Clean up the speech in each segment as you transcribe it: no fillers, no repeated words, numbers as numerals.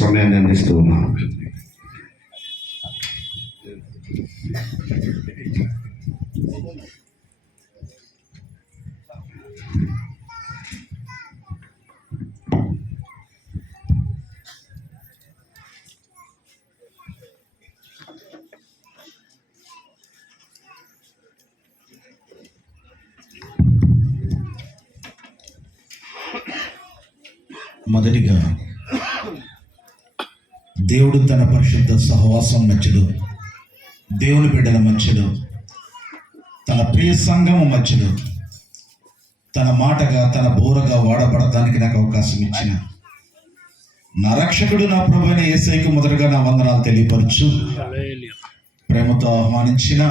సమయాన్ని అందిస్తూ ఉన్నాం. మొదటిగా దేవుడు తన పరిశుద్ధ సహవాసం మధ్యలో, దేవుని బిడ్డల మధ్యలో, తన ప్రియ సంఘము మధ్యలో తన మాటగా, తన బోరగా వాడబడటానికి నాకు అవకాశం ఇచ్చిన నా రక్షకుడు, నా ప్రభువైన యేసయ్యకు మొదటగా నా వందనాలు తెలియపరచు. ప్రేమతో ఆహ్వానించిన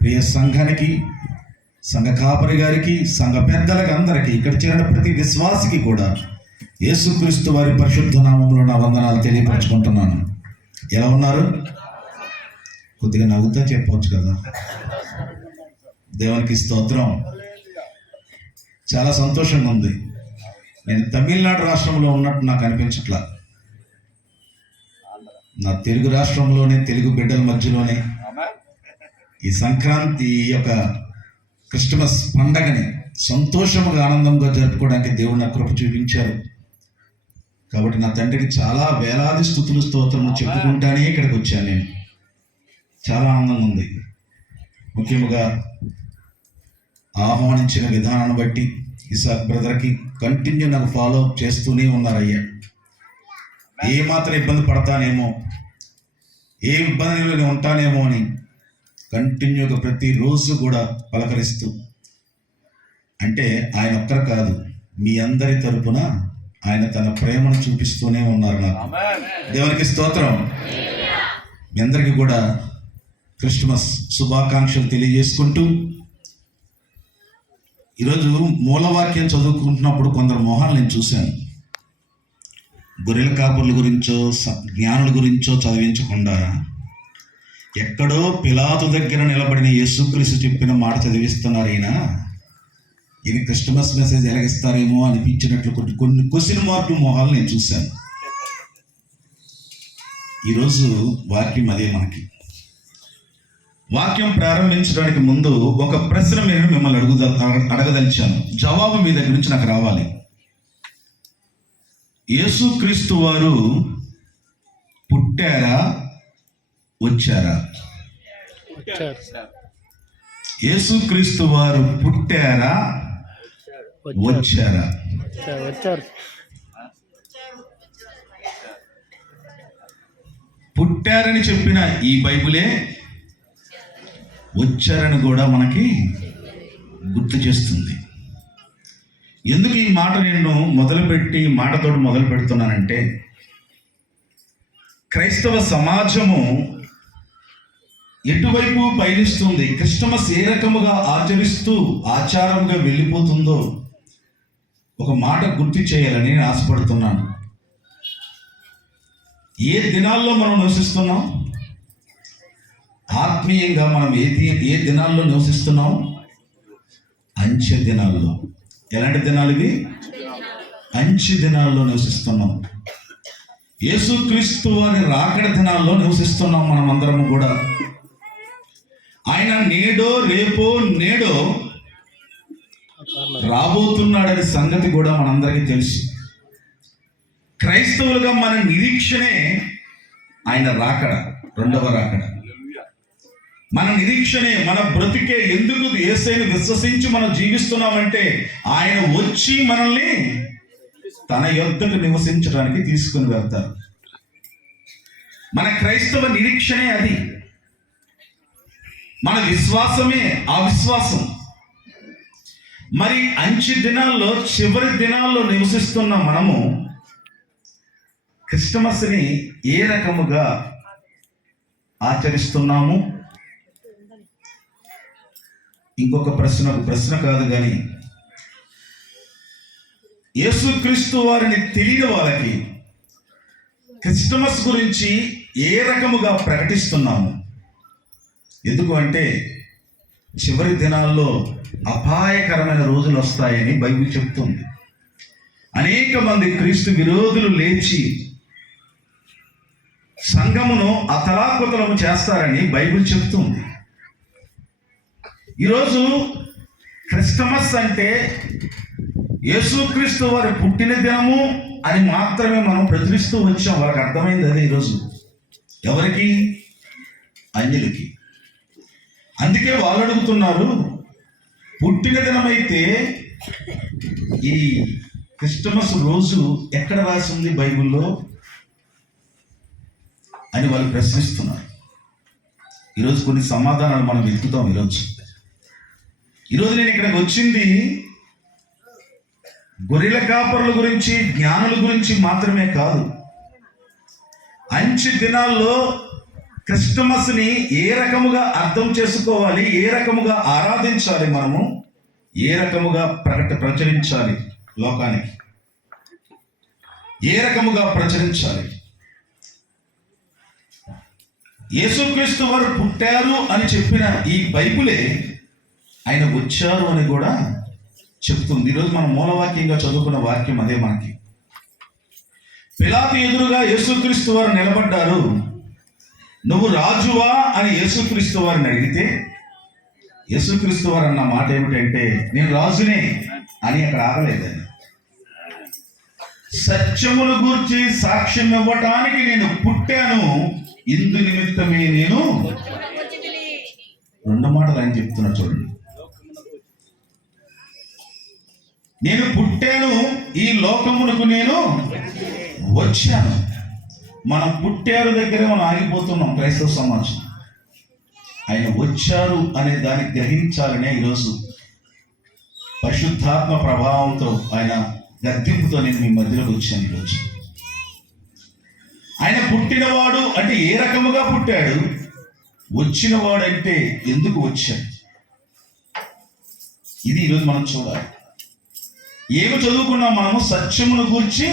ప్రియ సంఘానికి, సంఘ కాపరి గారికి, సంఘ పెద్దలకి, అందరికీ, ఇక్కడ చేరిన ప్రతి విశ్వాసికి కూడా యేసుక్రీస్తు వారి పరిశుద్ధ నామంలో నా వందనాలు తెలియపరచుకుంటున్నాను. ఎలా ఉన్నారు? కొద్దిగా నవ్వుతా చెప్పవచ్చు కదా. దేవునికి స్తోత్రం. చాలా సంతోషంగా ఉంది. నేను తమిళనాడు రాష్ట్రంలో ఉన్నట్టు నాకు అనిపించట్లా. నా తెలుగు రాష్ట్రంలోనే, తెలుగు బిడ్డల మధ్యలోనే ఈ సంక్రాంతి, ఈ యొక్క క్రిస్టమస్ పండగని సంతోషముగా, ఆనందంగా జరుపుకోవడానికి దేవుడు నాకు కృప చూపించారు. కాబట్టి నా తండ్రికి చాలా వేలాది స్తుతులు, స్తోత్రము చెప్పుకుంటానే ఇక్కడికి వచ్చాను. నేను చాలా ఆనందంగా ఉంది. ముఖ్యంగా ఆహ్వానించిన విధానాన్ని బట్టి ఇసాక్ బ్రదర్కి కంటిన్యూ నాకు ఫాలో అప్ చేస్తూనే ఉన్నారు. అయ్యా, ఏమాత్రం ఇబ్బంది పడతానేమో, ఏ ఇబ్బందిలో ఉంటానేమో అని కంటిన్యూగా ప్రతిరోజు కూడా పలకరిస్తూ, అంటే ఆయన ఒక్కరు కాదు, మీ అందరి తరపున ఆయన తన ప్రేమను చూపిస్తూనే ఉన్నారు నాకు. దేవునికి స్తోత్రం. మీ అందరికీ కూడా క్రిస్మస్ శుభాకాంక్షలు తెలియజేసుకుంటూ, ఈరోజు మూలవాక్యం చదువుకుంటున్నప్పుడు కొందరు మొహాలు నేను చూశాను. గొర్రెల కాపుర్ల గురించో, జ్ఞానుల గురించో చదివించకుండా ఎక్కడో పిలాతు దగ్గర నిలబడిన యేసుక్రీస్తు చెప్పిన మాట చదివిస్తున్నారు. ఇది క్రిస్టమస్ మెసేజ్ ఎలాగిస్తారేమో అనిపించినట్లు కొన్ని క్వశ్చన్ మార్క్ మొహాలు నేను చూశాను. ఈరోజు వాక్యం అదే. మనకి వాక్యం ప్రారంభించడానికి ముందు ఒక ప్రశ్న నేను మిమ్మల్ని అడగదలిచాను. జవాబు మీ దగ్గర నుంచి నాకు రావాలి. యేసుక్రీస్తు వారు పుట్టారా, వచ్చారా? యేసుక్రీస్తు వారు పుట్టారా, వచ్చారా? పుట్టారని చెప్పిన ఈ బైబిలే వచ్చారని కూడా మనకి గుర్తు చేస్తుంది. ఎందుకు ఈ మాట నేను మాటతో మొదలు పెడుతున్నానంటే, క్రైస్తవ సమాజము ఎటువైపు పయనిస్తుంది, క్రిస్టమస్ ఏ రకముగా ఆచారంగా వెళ్ళిపోతుందో ఒక మాట గుర్తు చేయాలని నేను ఆశపడుతున్నాను. ఏ దినాల్లో మనం నివసిస్తున్నాం? ఆత్మీయంగా మనం ఏ దినాల్లో నివసిస్తున్నాం? అంచె దినాల్లో. ఎలాంటి దినాలు ఇవి? అంచె దినాల్లో నివసిస్తున్నాం. యేసుక్రీస్తు వారి రాకడ దినాల్లో నివసిస్తున్నాం మనం అందరము కూడా. ఆయన నేడో రాబోతున్నాడనే సంగతి కూడా మనందరికీ తెలుసు. క్రైస్తవులుగా మన నిరీక్షణే ఆయన రాకడ, రెండవ రాకడ. మన నిరీక్షణే, మన బ్రతికే. ఎందుకు యేసయ్యను విశ్వసించి మనం జీవిస్తున్నామంటే ఆయన వచ్చి మనల్ని తన యొద్దకు నివసించడానికి తీసుకుని వెళ్తారు. మన క్రైస్తవ నిరీక్షణే అది. మన విశ్వాసమే ఆ విశ్వాసం. మరి అంచె దినాల్లో, చివరి దినాల్లో నివసిస్తున్న మనము క్రిస్టమస్ని ఏ రకముగా ఆచరిస్తున్నాము? ఇంకొక ప్రశ్న కాదు కానీ, యేసుక్రీస్తు వారిని తెలియని వాళ్ళకి క్రిస్టమస్ గురించి ఏ రకముగా ప్రకటిస్తున్నాము? ఎందుకు అంటే చివరి దినాల్లో అపాయకరమైన రోజులు వస్తాయని బైబిల్ చెప్తుంది. అనేక మంది క్రీస్తు విరోధులు లేచి సంఘమును అతలాకుతలము చేస్తారని బైబిల్ చెప్తుంది. ఈరోజు క్రిస్టమస్ అంటే యేసుక్రీస్తు వారి పుట్టిన దినము అని మాత్రమే మనం ప్రచురిస్తూ వచ్చాం. వాళ్ళకి అర్థమైంది అదే ఈరోజు. ఎవరికి? అన్యులకి. అందుకే వాళ్ళు అడుగుతున్నారు, పుట్టిన దినమైతే ఈ క్రిస్టమస్ రోజు ఎక్కడ రాసి ఉంది బైబిల్లో అని వాళ్ళు ప్రశ్నిస్తున్నారు. ఈరోజు కొన్ని సమాధానాలు మనం వెతుకుతాం. ఈరోజు నేను ఇక్కడికి వచ్చింది గొర్రెల కాపరుల గురించి, జ్ఞానుల గురించి మాత్రమే కాదు. అంచె దినాల్లో క్రిస్టమస్ని ఏ రకముగా అర్థం చేసుకోవాలి, ఏ రకముగా ఆరాధించాలి, మనము ఏ రకముగా ప్రచురించాలి, లోకానికి ఏ రకముగా ప్రచురించాలి. యేసుక్రీస్తు వారు పుట్టారు అని చెప్పిన ఈ బైబిలే ఆయన వచ్చారు అని కూడా చెప్తుంది. ఈరోజు మనం మూలవాక్యంగా చదువుకున్న వాక్యం అదే. మనకి పిలాతు ఎదురుగా యేసుక్రీస్తు వారు నిలబడ్డారు. నువ్వు రాజువా అని యేసుక్రీస్తు వారిని అడిగితే యేసుక్రీస్తు వారు అన్న మాట ఏమిటంటే, నేను రాజునే అని అక్కడ ఆగలేదు. సత్యమును గూర్చి సాక్ష్యం ఇవ్వటానికి నేను పుట్టాను, ఇందు నిమిత్తమే నేను. రెండు మాటలు ఆయన చెప్తున్నారు చూడండి. నేను పుట్టాను, ఈ లోకమునకు నేను వచ్చాను. మనం పుట్టారు దగ్గరే మనం ఆగిపోతున్నాం క్రైస్తవ సమాజం. ఆయన వచ్చారు అనే దాన్ని గ్రహించాలనే ఈరోజు పరిశుద్ధాత్మ ప్రభావంతో, ఆయన గద్దింపుతో నేను మీ మధ్యలోకి వచ్చాను. ఈరోజు ఆయన పుట్టినవాడు అంటే ఏ రకముగా పుట్టాడు, వచ్చినవాడు అంటే ఎందుకు వచ్చాడు, ఇది ఈరోజు మనం చూడాలి. ఏమి చదువుకున్నాం మనము? సత్యమును గూర్చి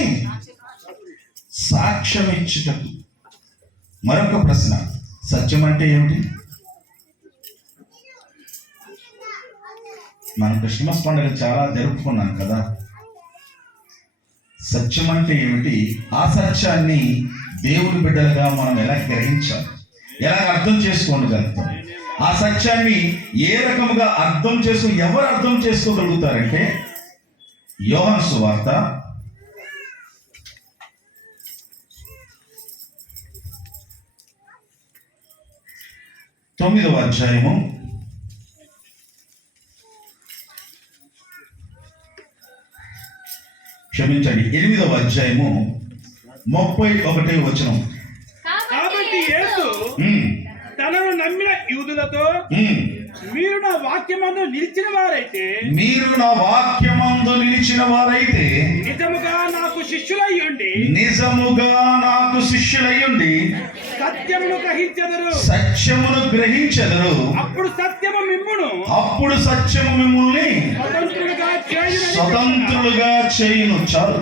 సాక్ష్యం ఇచ్చుటకు. మరొక ప్రశ్న, సత్యం అంటే ఏమిటి? మనం క్రిస్మస్ పండుగ చాలా జరుపుకున్నాం కదా. సత్యం అంటే ఏమిటి? ఆ సత్యాన్ని దేవుని బిడ్డలుగా మనం ఎలా గ్రహించాలి, ఎలా అర్థం చేసుకోగలుగుతాం? ఆ సత్యాన్ని ఏ రకముగా అర్థం ఎవరు అర్థం చేసుకోగలుగుతారంటే, యోహాను సువార్త 9వ అధ్యాయము 8వ అధ్యాయము 31వ వచనం. కాబట్టి యేసు తనను నమ్మిన యూదులతో, మీరు నా వాక్యమందు నిలిచిన వారైతే నిజముగా నాకు శిష్యులయ్యుండి సత్యమును గ్రహించెదరు. అప్పుడు సత్యము మిమ్ముల్ని స్వతంత్రులుగా చేయును. చాలు.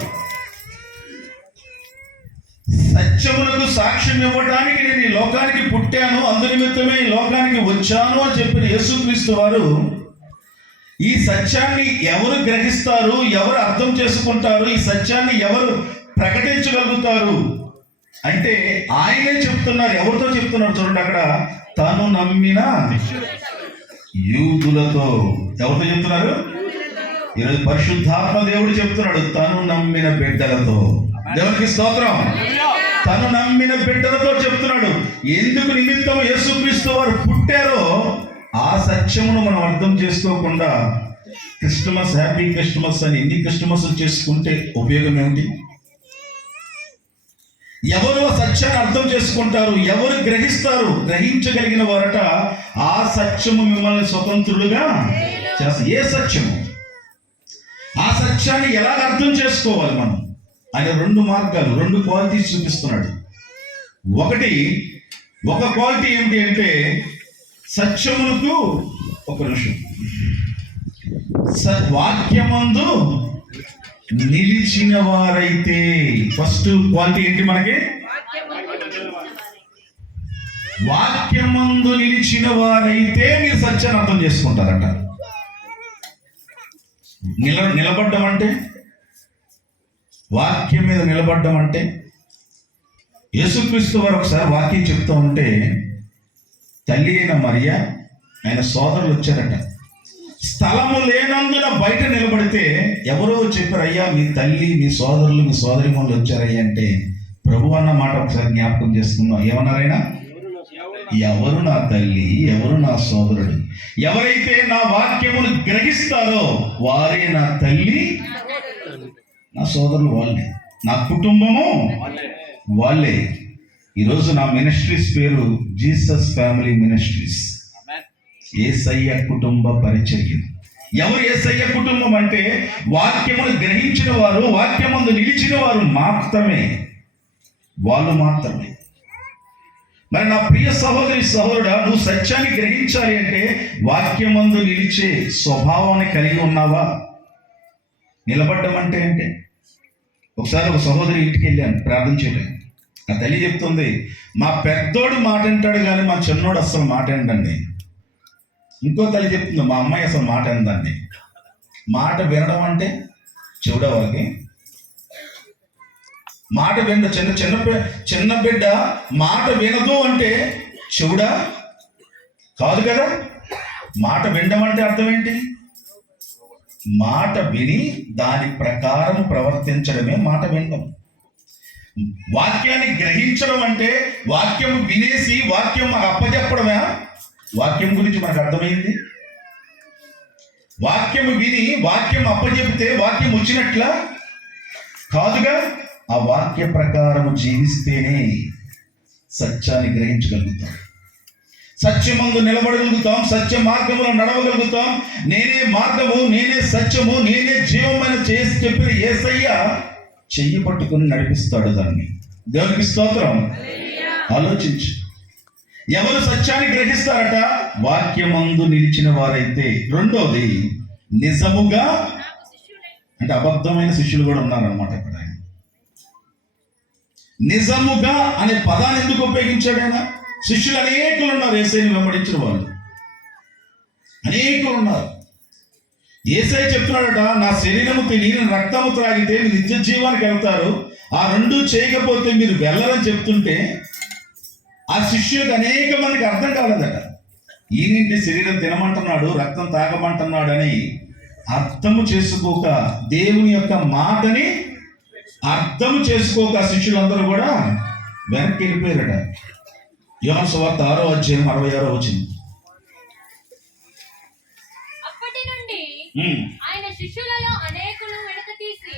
సత్యమునకు సాక్ష్యం ఇవ్వడానికి నేను ఈ లోకానికి పుట్టాను, అందునిమిత్తమే ఈ లోకానికి వచ్చాను అని చెప్పిన యేసుక్రీస్తు వారు ఈ సత్యాన్ని ఎవరు గ్రహిస్తారు, ఎవరు అర్థం చేసుకుంటారు, ఈ సత్యాన్ని ఎవరు ప్రకటించగలుగుతారు అంటే ఆయనే చెప్తున్నారు. ఎవరితో చెప్తున్నారు చూడండి అక్కడ, తను నమ్మిన యూదులతో. ఎవరితో చెప్తున్నారు? ఈరోజు పరిశుద్ధాత్మ దేవుడు చెప్తున్నాడు, తను నమ్మిన బిడ్డలతో. దేవునికి స్తోత్రం. తను నమ్మిన బిడ్డలతో చెప్తున్నాడు. ఎందుకు నిమిత్తం యేసుక్రీస్తు వారు పుట్టారో ఆ సత్యమును మనం అర్థం చేసుకోకుండా క్రిస్టమస్, హ్యాపీ క్రిస్టమస్ అని ఎన్ని క్రిస్టమస్ చేసుకుంటే ఉపయోగం ఏమిటి? ఎవరు ఆ సత్యాన్ని అర్థం చేసుకుంటారు, ఎవరు గ్రహిస్తారు? గ్రహించగలిగిన వారట ఆ సత్యము మిమ్మల్ని స్వతంత్రులుగా చేస్తారు. ఏ సత్యము? ఆ సత్యాన్ని ఎలా అర్థం చేసుకోవాలి మనం? ఆయన రెండు మార్గాలు, రెండు క్వాలిటీస్ చూపిస్తున్నాడు. ఒక క్వాలిటీ ఏమిటి అంటే, సత్యమునకు ఒక నిమిషం వాక్యమందు నిలిచిన వారైతే. ఫస్ట్ క్వాలిటీ ఏంటి మనకి? వాక్యమందు నిలిచిన వారైతే మీరు సత్యాన్ని అర్థం చేసుకుంటారట. నిలబడ్డం అంటే వాక్యం మీద నిలబడడం అంటే, యేసుక్రీస్తు వారు ఒకసారి వాక్యం చెప్తూ ఉంటే తల్లి అయిన మరియ ఆయన సోదరులు వచ్చారట. స్థలము లేనందున బయట నిలబడితే ఎవరో చెప్పారు, అయ్యా మీ తల్లి మీ సోదరులు మీ సోదరిమణులు వచ్చారయ్యా అంటే ప్రభు అన్న మాట ఒకసారి జ్ఞాపకం చేసుకుందాం. ఏమన్నారైనా? ఎవరు నా తల్లి, ఎవరు నా సోదరుడు? ఎవరైతే నా వాక్యమును గ్రహిస్తారో వారే నా తల్లి, నా సోదరులు వాళ్ళే, నా కుటుంబము వాళ్ళే. ఈరోజు నా మినిస్ట్రీస్ పేరు జీసస్ ఫ్యామిలీ మినిస్ట్రీస్, యేసయ్య కుటుంబ పరిచర్య. ఎవరు యేసయ్య కుటుంబం అంటే వాక్యమును గ్రహించిన వారు, వాక్యమందు నిలిచిన వారు మాత్రమే, వాళ్ళు మాత్రమే. మరి నా ప్రియ సహోదరి సహోదరుడా, నువ్వు సత్యాన్ని గ్రహించాలి అంటే వాక్యమందు నిలిచే స్వభావాన్ని కలిగి ఉన్నావా? నిలబడ్డం అంటే ఒకసారి ఒక సహోదరి ఇంటికి వెళ్ళాను ప్రార్థన చేయడానికి. ఆ తల్లి చెప్తుంది, మా పెద్దోడు మాట అంటాడు కానీ మా చిన్నోడు అసలు మాట ఏంటండి. ఇంకో తల్లి చెప్తుంది, మా అమ్మాయి అసలు మాట ఏందండి. మాట వినడం అంటే చెవుడా వాళ్ళకి? మాట విన చిన్న బిడ్డ మాట వినదు అంటే చెవుడా? కాదు కదా. మాట వినడం అంటే అర్థం ఏంటి? మాట విని దాని ప్రకారం ప్రవర్తించడమే మాట వినడం. వాక్యాన్ని గ్రహించడం అంటే వాక్యం వినేసి వాక్యం మాకు అప్పచెప్పడమే. వాక్యం గురించి మనకు అర్థమైంది. వాక్యం విని వాక్యం అప్పచెప్తే వాక్యం వచ్చినట్ల కాదుగా. ఆ వాక్య ప్రకారం జీవిస్తేనే సత్యాన్ని గ్రహించగలుగుతాం, సత్యమందు నిలబడగలుగుతాం, సత్య మార్గంలో నడవగలుగుతాం. నేనే మార్గము, నేనే సత్యము, నేనే జీవమైన చేసి చెప్పిన యేసయ్య చెయ్యి పట్టుకుని నడిపిస్తాడు దాన్ని. దేవునికి స్తోత్రం. ఆలోచించు, ఎవరు సత్యాన్ని గ్రహిస్తారట? వాక్యమందు నిలిచిన వారైతే. రెండోది, నిజముగా అంటే అబద్ధమైన శిష్యులు కూడా ఉన్నారన్నమాట ఇక్కడ. నిజముగా అనే పదాన్ని ఎందుకు ఉపయోగించాడు ఆయన? శిష్యులు అనేకులు ఉన్నారు, యేసయ్యని వెంబడించిన వాళ్ళు అనేకులు ఉన్నారు. యేసయ్య చెప్తున్నాడట, నా శరీరము తిని రక్తము త్రాగితే మీరు నిత్య జీవానికి వెళ్తారు, ఆ రెండు చేయకపోతే మీరు వెళ్ళరని చెప్తుంటే ఆ శిష్యులకు అనేక మందికి అర్థం కాలేదట. ఈయనంటే శరీరం తినమంటున్నాడు, రక్తం తాగమంటున్నాడు అని అర్థము చేసుకోక, దేవుని యొక్క మాటని అర్థము చేసుకోక శిష్యులందరూ కూడా వెనక్కి వెళ్ళిపోయారట. యోహాను సువార్త 6:66 అప్పటి నుండి ఆయన శిష్యులలో అనేకులు వెనక తీసి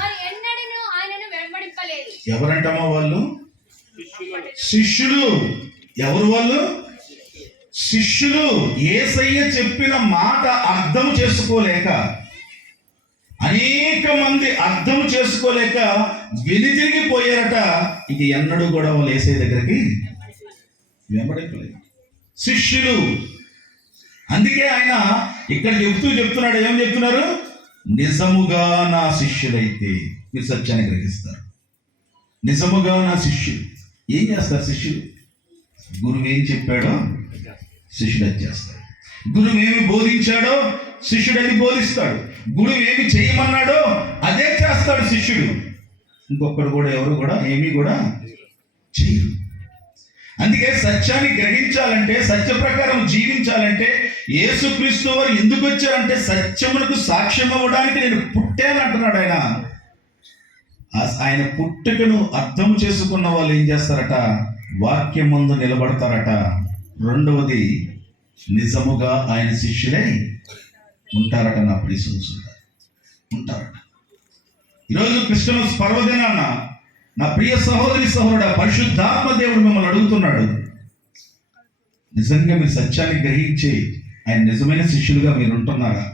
మరి ఎన్నడూ ఆయనను వెంబడింపలేదు. ఎవరంటమో వాళ్ళు? శిష్యులు. ఎవరు వాళ్ళు? శిష్యులు. యేసయ్య చెప్పిన మాట అర్థం చేసుకోలేక, అనేక మంది అర్థం చేసుకోలేక వెనుతిరిగిపోయారట. ఇక ఎన్నడూ కూడా వాళ్ళు యేసయ్య దగ్గరికి వెంబడింపలేదు. శిష్యులు. అందుకే ఆయన ఇక్కడ చెప్తున్నాడు, ఏం చెప్తున్నారు? నిజముగా నా శిష్యులైతే మీరు సత్యాన్ని గ్రహిస్తారు. నిజముగా నా శిష్యులు. ఏం చేస్తారు శిష్యులు? గురువు ఏం చెప్పాడో శిష్యుడు అది చేస్తాడు. గురువు ఏమి బోధించాడో శిష్యుడు అది బోధిస్తాడు. గురువు ఏమి చేయమన్నాడో అదే చేస్తాడు శిష్యుడు. ఇంకొకడు కూడా ఎవరు కూడా ఏమీ కూడా చేయరు. అందుకే సత్యాన్ని గ్రహించాలంటే, సత్య ప్రకారం జీవించాలంటే యేసుక్రీస్తు వారు ఎందుకు వచ్చారంటే సత్యములకు సాక్ష్యం అవ్వడానికి నేను పుట్టాను అంటున్నాడు ఆయన. ఆయన పుట్టుకను అర్థం చేసుకున్న వాళ్ళు ఏం చేస్తారట? వాక్యం ముందు నిలబడతారట. రెండవది, నిజముగా ఆయన శిష్యులై ఉంటారట. నా ప్రియ ఉంటారట. ఈరోజు క్రిస్మస్ పర్వదినాన నా ప్రియ సహోదరి సహోదరుడా, పరిశుద్ధాత్మ దేవుడు మిమ్మల్ని అడుగుతున్నాడు, నిజంగా మీరు సత్యాన్ని గ్రహించి ఆయన నిజమైన శిష్యులుగా మీరు ఉంటున్నారా?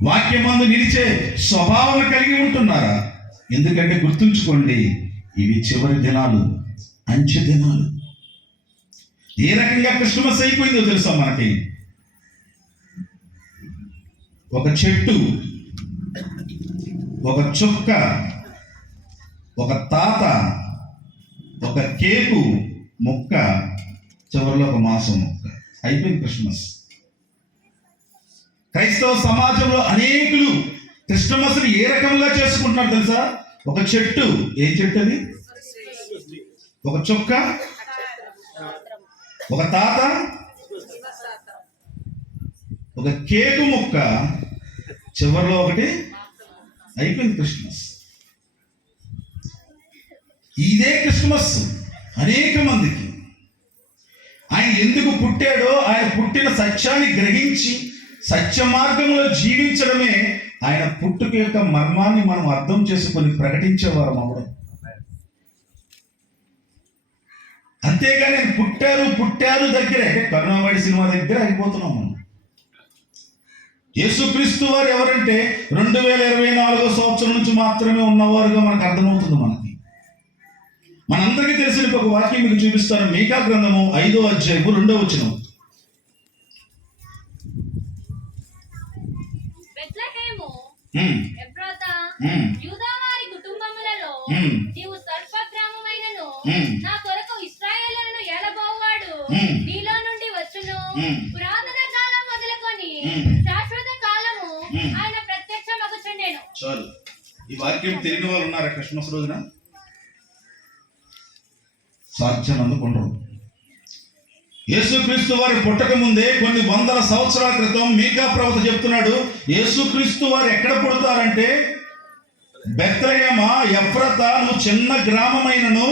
వాక్యమందు నిలిచే స్వభావం కలిగి ఉంటున్నారా? ఎందుకంటే గుర్తుంచుకోండి, ఇవి చివరి దినాలు, అంచె దినాలు. ఏ రకంగా క్రిస్మస్ అయిపోయిందో తెలుసా మనకి? ఒక చెట్టు, ఒక చుక్క, ఒక తాత, ఒక కేకు ముక్క, చివరిలో ఒక మాసం ముక్క. అయిపోయింది క్రిస్మస్. క్రైస్తవ సమాజంలో అనేకులు క్రిస్టమస్ ఏ రకంగా చేసుకుంటున్నారు తెలుసా? ఒక చెట్టు, ఏ చెట్టు అది? ఒక చుక్క, ఒక తాత, ఒక కేకు ముక్క, చివరిలో ఒకటి, అయిపోయింది క్రిస్మస్. ఇదే క్రిస్మస్ అనేక మందికి. ఆయన ఎందుకు పుట్టాడో, ఆయన పుట్టిన సత్యాన్ని గ్రహించి సత్య మార్గంలో జీవించడమే ఆయన పుట్టుక యొక్క మర్మాన్ని మనం అర్థం చేసుకొని ప్రకటించేవారం అవడం. అంతేగాని ఆయన పుట్టారు దగ్గరే, కరుణామణి సినిమా దగ్గర అయిపోతున్నాం మనం. యేసుక్రీస్తు వారు ఎవరంటే 2024 సంవత్సరం నుంచి మాత్రమే ఉన్నవారుగా మనకు అర్థమవుతుంది. మనందరికీ తెలిసిన ఒక వాక్యం మీకు చూపిస్తాను. మీకా గ్రంథము 5వ అధ్యాయము 2వ వచనం. బెత్లెహేము, ఎఫ్రాతా, యూదా వారి కుటుంబములలో నీవు స్వల్ప గ్రామమైనను నా కొరకు ఇశ్రాయేలును ఏలబోవాడు నీలో నుండి వచ్చును. పురాతన కాలం మొదలుకొని శాశ్వత కాలము ఆయన ప్రత్యక్షమగుచుండెను. చాలు. ఈ వాక్యం తెలియని వారు ఉన్నారా క్రిస్మస్ రోజున? సాధ్యం అందుకుంటారు. యేసుక్రీస్తు వారి పుట్టక ముందే కొన్ని వందల సంవత్సరాల క్రితం మీకా ప్రవక్త చెప్తున్నాడు, యేసుక్రీస్తు వారు ఎక్కడ పుడతారంటే, బెత్లెహేమా ఎఫ్రాతా, నువ్వు చిన్న గ్రామమైనను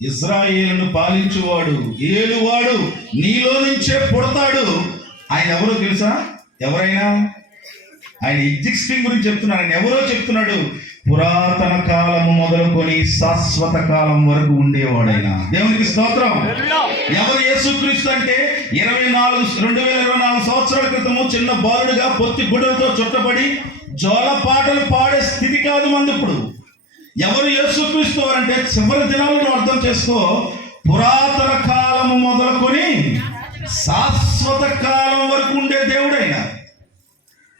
ఇశ్రాయేలును పాలించువాడు, ఏలువాడు నీలో నుంచే పుడతాడు. ఆయన ఎవరో తెలుసా? ఎవరైనా ఆయన ఎగ్జిస్టింగ్ గురించి చెప్తున్నాడు. ఆయన ఎవరో చెప్తున్నాడు, పురాతన కాలము మొదలుకొని శాశ్వత కాలం వరకు ఉండేవాడైనా. దేవునికి స్తోత్రం. ఎవరు యేసుక్రీస్తు అంటే 2024 సంవత్సరాల క్రితము చిన్న బాలుడుగా పొత్తి గుడ్డలతో చుట్టబడి జోల పాటలు పాడే స్థితి కాదు మంది ఇప్పుడు. ఎవరు యేసుక్రీస్తు అంటే చివరి దినాలను అర్థం చేసుకో, పురాతన కాలము మొదలుకొని శాశ్వత కాలం వరకు ఉండే దేవుడైనా.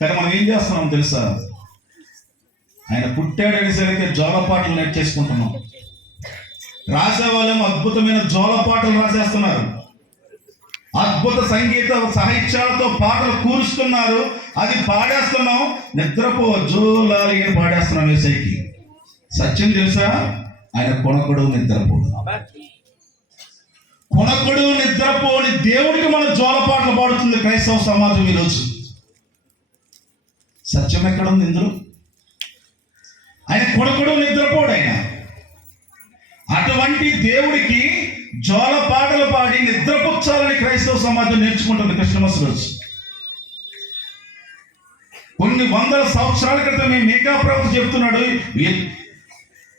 కానీ మనం ఏం చేస్తున్నాం తెలుసా? ఆయన పుట్టాడనేసరికి జోలపాటలు నేర్చేసుకుంటున్నాం. రాసేవాళ్ళేమో అద్భుతమైన జోలపాటలు రాసేస్తున్నారు, అద్భుత సంగీత సాహిత్యాలతో పాటలు కూరుస్తున్నారు, అది పాడేస్తున్నాం. నిద్రపో జోలాలి అని పాడేస్తున్నాం. వేసైకి సత్యం తెలుసా? ఆయన కొనకుడు నిద్రపోడు. కొనకుడు నిద్రపోని దేవుడికి మన జోలపాటలు పాడుతుంది క్రైస్తవ సమాజం ఈరోజు. సత్యం ఎక్కడ ఉంది ఇందులో? ఆయన కొడుకుడు నిద్రపోడు. ఆయన అటువంటి దేవుడికి జోల పాటలు పాడి నిద్రపుచ్చాలని క్రైస్తవ సమాజం నేర్చుకుంటుంది క్రిస్మస్ రోజు. కొన్ని వందల సంవత్సరాల క్రితం మీకా ప్రవక్త చెప్తున్నాడు,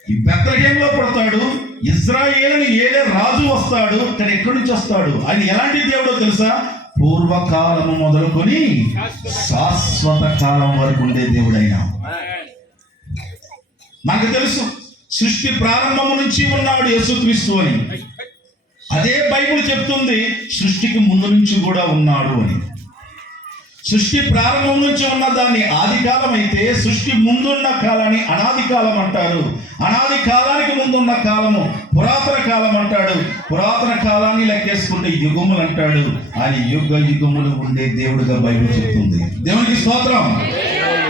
ఈ బెత్లెహేములో పుడతాడు, ఇశ్రాయేలుని ఏలే రాజు వస్తాడు. కానీ ఎక్కడి నుంచి వస్తాడు? ఆయన ఎలాంటి దేవుడో తెలుసా? పూర్వకాలము మొదలుకొని శాశ్వత కాలం వరకు ఉండే దేవుడైనా. మనకు తెలుసు సృష్టి ప్రారంభము నుంచి ఉన్నాడు యేసుక్రీస్తు అని. అదే బైబిల్ చెప్తుంది సృష్టికి ముందు నుంచి కూడా ఉన్నాడు అని. సృష్టి ప్రారంభం నుంచి ఉన్న దాన్ని ఆది కాలం అయితే, సృష్టి ముందున్న కాలాన్ని అనాది కాలం అంటారు. అనాది కాలానికి ముందున్న కాలము పురాతన కాలం అంటాడు. పురాతన కాలాన్ని లెక్కేసుకుంటే యుగములు అంటాడు. ఆయన యుగ యుగములు ఉండే దేవుడుగా బైబిల్ చెప్తుంది. దేవునికి స్తోత్రం.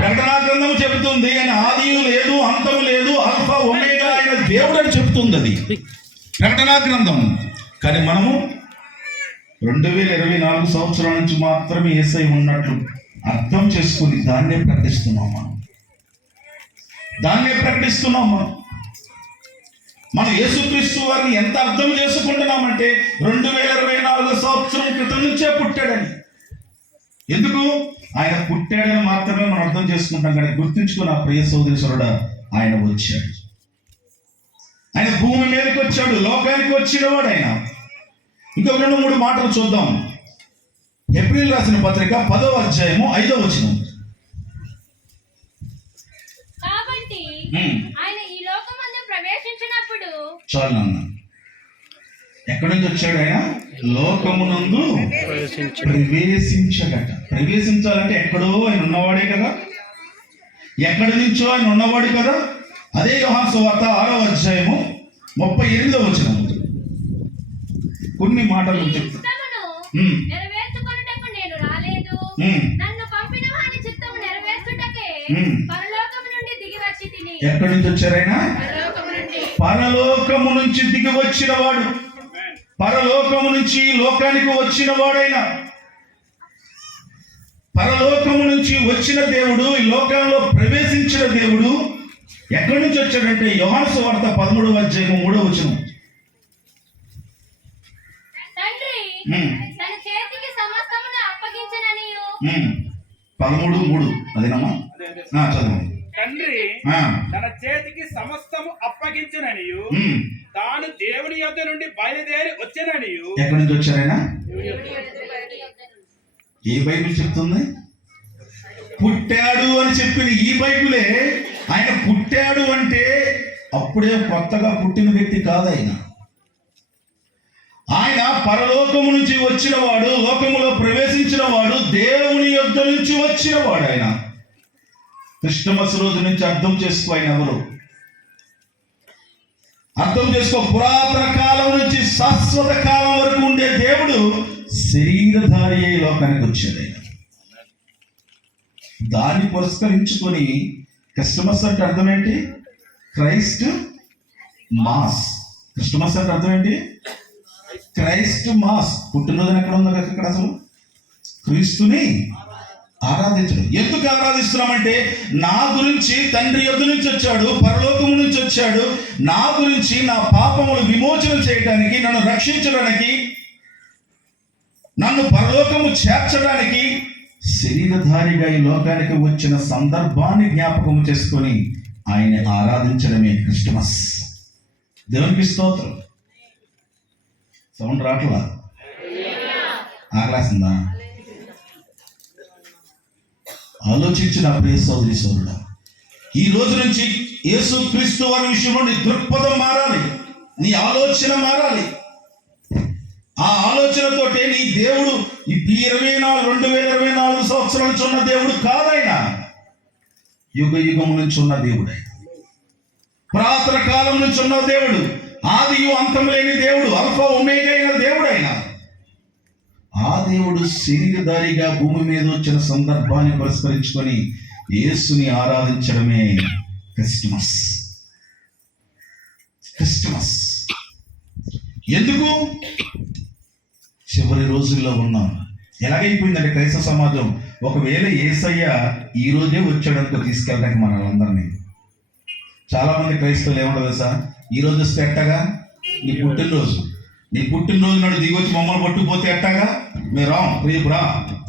ప్రకటనా గ్రంథం చెబుతుంది ఆయన ఆదియు లేదు, అంతము లేదు, ఆల్ఫా ఒమేగా ఆయన దేవుడు అని చెప్తుంది అది ప్రకటనా గ్రంథం. కానీ మనము 2024 సంవత్సరాల నుంచి మాత్రమే యేసై ఉన్నట్లు అర్థం చేసుకుని దాన్నే ప్రకటిస్తున్నాం. మనం యేసుక్రీస్తు వారిని ఎంత అర్థం చేసుకుంటున్నామంటే 2024 సంవత్సరం క్రితం నుంచే పుట్టాడని. ఎందుకు? ఆయన పుట్టాడని మాత్రమే మనం అర్థం చేసుకుంటాం. కానీ గుర్తుంచుకున్న ప్రియ సోదరీశ్వరుడా, ఆయన వచ్చాడు. ఆయన భూమి మీదకి వచ్చాడు, లోకానికి వచ్చినవాడు ఆయన. ఇంకా 2-3 మాటలు చూద్దాం. హెబ్రీయులకు రాసిన పత్రిక 10వ అధ్యాయము 5వ వచనం. కాబట్టి ఆయన ఈ లోకమందు ప్రవేశించినప్పుడు, చాలు నాన్న, ఎక్కడి నుంచి వచ్చాడు? ఆయన లోకమునందు ప్రవేశించగట. ప్రవేశించాలంటే ఎక్కడో ఆయన ఉన్నవాడే కదా, ఎక్కడి నుంచో ఆయన ఉన్నవాడు కదా. అదే యోహాను సువార్త 6వ అధ్యాయము 38వ వచనం. కొన్ని మాటలు నెరవేర్చుకొనుటకు నేను రాలేదు, నన్ను పంపిన వాని చిత్తము నెరవేర్చుటకే ఎక్కడి నుంచి వచ్చారైనా? పరలోకము నుంచి దిగి వచ్చిన వాడు, పరలోకము నుంచి లోకానికి వచ్చిన వాడైనా, పరలోకము నుంచి వచ్చిన దేవుడు, ఈ లోకంలో ప్రవేశించిన దేవుడు ఎక్కడి నుంచి వచ్చాడంటే యోహాను సువార్త 13వ అధ్యాయం 3వ వచనం. తండ్రి తన చేతికి సమస్తమును అప్పగించననియు. 13:3 అదేనమ్మా? చదవండి. తండ్రి తన చేతికి సమస్తము అప్పగించననియు తాను దేవుని యొద్ద నుండి బయలుదేరి వచ్చననియు. ఎక్కడి నుంచి వచ్చారైనా? ఏ బైబిల్ చెప్తుంది? పుట్టాడు అని చెప్పిన ఈ బైబిలే. ఆయన పుట్టాడు అంటే అప్పుడే కొత్తగా పుట్టిన వ్యక్తి కాదు ఆయన. ఆయన పరలోకము నుంచి వచ్చిన వాడు, లోకములో ప్రవేశించిన వాడు, దేవుని యొద్ద నుంచి వచ్చిన వాడు. ఆయన క్రిస్టమస్ రోజు నుంచి అర్థం చేసుకో, ఆయన ఎవరు అర్థం చేసుకో. పురాతన కాలం నుంచి శాశ్వత కాలం వరకు ఉండే దేవుడు శరీరధారి అయి లోకానికి వచ్చాడు. ఆయన దాన్ని పురస్కరించుకొని క్రిస్టమస్ అంటే అర్థం ఏంటి? Christ mass. క్రిస్టమస్ అంటే అర్థం ఏంటి? Christ mass. పుట్టినరోజున ఎక్కడ ఉందో అక్కడ అసలు క్రీస్తుని ఆరాధించడం. ఎందుకు ఆరాధిస్తున్నామంటే నా గురించి తండ్రి యొద్ద నుంచి వచ్చాడు, పరలోకము నుంచి వచ్చాడు, నా గురించి నా పాపములు విమోచన చేయడానికి, నన్ను రక్షించడానికి, నన్ను పరలోకము చేర్చడానికి శరీరధారిగా ఈ లోకానికి వచ్చిన సందర్భాన్ని జ్ఞాపకం చేసుకొని ఆయన ఆరాధించడమే క్రిస్టమస్. దేవునికి స్తోత్రం. సౌండ్ రాట్లా? ఆకలేస్తుందా? ఆలోచించిన ప్రియ సోదరి సోదరుడా, ఈ రోజు నుంచి యేసు క్రీస్తు వారి విషయంలో నీ దృక్పథం మారాలి, నీ ఆలోచన మారాలి. ఆ ఆలోచనతోటే నీ దేవుడు ఈ 2024 సంవత్సరాల నుంచి ఉన్న దేవుడు కాదైన యుగ యుగం నుంచి ఉన్న దేవుడు. ఆయన పురాతన కాలం నుంచి ఉన్న దేవుడు, ఆదియు అంతం లేని దేవుడు, అల్ఫా ఒమేగా అయిన దేవుడు. ఆయన ఆ దేవుడు శరీరధారిగా భూమి మీద వచ్చిన సందర్భాన్ని పురస్కరించుకొని యేసుని ఆరాధించడమే క్రిస్టమస్. క్రిస్టమస్ ఎందుకు? చివరి రోజుల్లో ఉన్నాం. ఎలాగైపోయిందంటే క్రైస్తవ సమాజం, ఒకవేళ యేసయ్య ఈ రోజే వచ్చాడనుకో తీసుకెళ్ళడానికి మనల్ని చాలా మంది క్రైస్తవులు ఏమంటారు తెలుసా? ఈ రోజు వస్తే ఎట్టగా? నీ పుట్టినరోజు నాడు దిగొచ్చి మమ్మల్ని పట్టుకుపోతే ఎట్టగా? మీరు రాం రేపు రా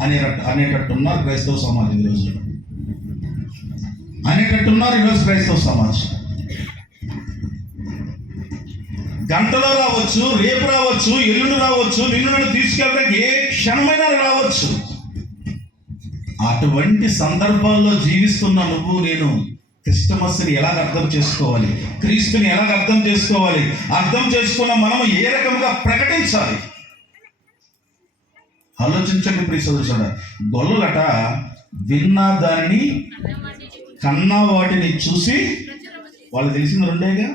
అనేటట్టున్నారు క్రైస్తవ సమాజం ఈరోజు. అనేటట్టున్నారు ఈరోజు క్రైస్తవ సమాజం. గంటలో రావచ్చు, రేపు రావచ్చు, ఎల్లుండి రావచ్చు, నిన్ను నన్ను తీసుకెళ్ళడానికి ఏ క్షణమైనా రావచ్చు. అటువంటి సందర్భాల్లో జీవిస్తున్న నువ్వు నేను క్రిస్టమస్ని ఎలాగ అర్థం చేసుకోవాలి, క్రీస్తుని ఎలాగ అర్థం చేసుకోవాలి, అర్థం చేసుకున్న మనము ఏ రకంగా ప్రకటించాలి ఆలోచించండి ప్రియ సోదరుడా. గొల్లలట విన్న దానిని కన్నా వాటిని చూసి వాళ్ళు తెలిసింది రెండేగా.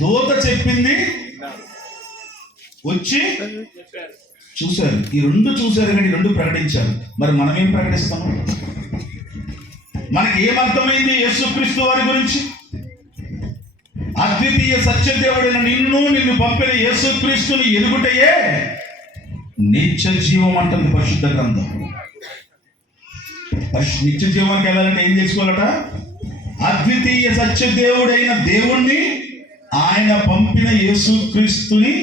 దూత చెప్పింది వచ్చి చూశారు. ఈ రెండు చూశారు కానీ రెండు ప్రకటించారు. మరి మనం ఏం ప్రకటిస్తాము? మనకి ఏమర్థమైంది యేసుక్రీస్తు వారి గురించి? అద్వితీయ సత్యదేవుడైన నిన్ను పంపిన యేసుక్రీస్తుని ఎదుగుటయే నిత్య జీవం అంటుంది పరిశుద్ధ గ్రంథం. నిత్య జీవానికి వెళ్ళాలంటే ఏం చేసుకోవాలట? అద్వితీయ సత్యదేవుడైన దేవుణ్ణి, ఆయన పంపిన యేసుక్రీస్తుని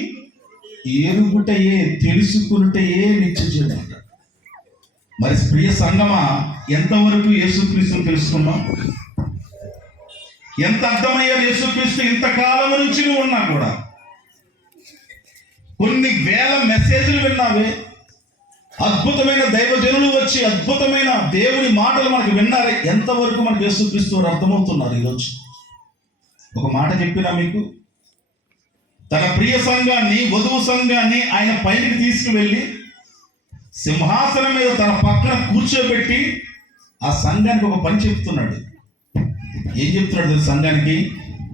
ఎరుగుటయే, తెలుసుకున్నటయే నిత్య జీవం అంట. మరి ప్రియ సంగమా, ఎంతవరకు యేసుక్రీస్తుని తెలుసుకున్నాం? ఎంత అర్థమయ్యారు యేసుక్రీస్తు? ఇంతకాలం నుంచి నువ్వు ఉన్నా కూడా కొన్ని వేల మెసేజ్లు విన్నావే, అద్భుతమైన దైవజనులు వచ్చి అద్భుతమైన దేవుని మాటలు మనకు విన్నారే. ఎంతవరకు మనకు యేసుక్రీస్తు వారు అర్థమవుతున్నారు? ఈరోజు ఒక మాట చెప్పినా మీకు, తన ప్రియ సంఘాన్ని, వధువు సంఘాన్ని ఆయన పైకి తీసుకువెళ్ళి సింహాసనం మీద తన పక్కన కూర్చోబెట్టి ఆ సంఘానికి ఒక పని చెప్తున్నాడు. ఏం చెప్తున్నాడు సంఘానికి?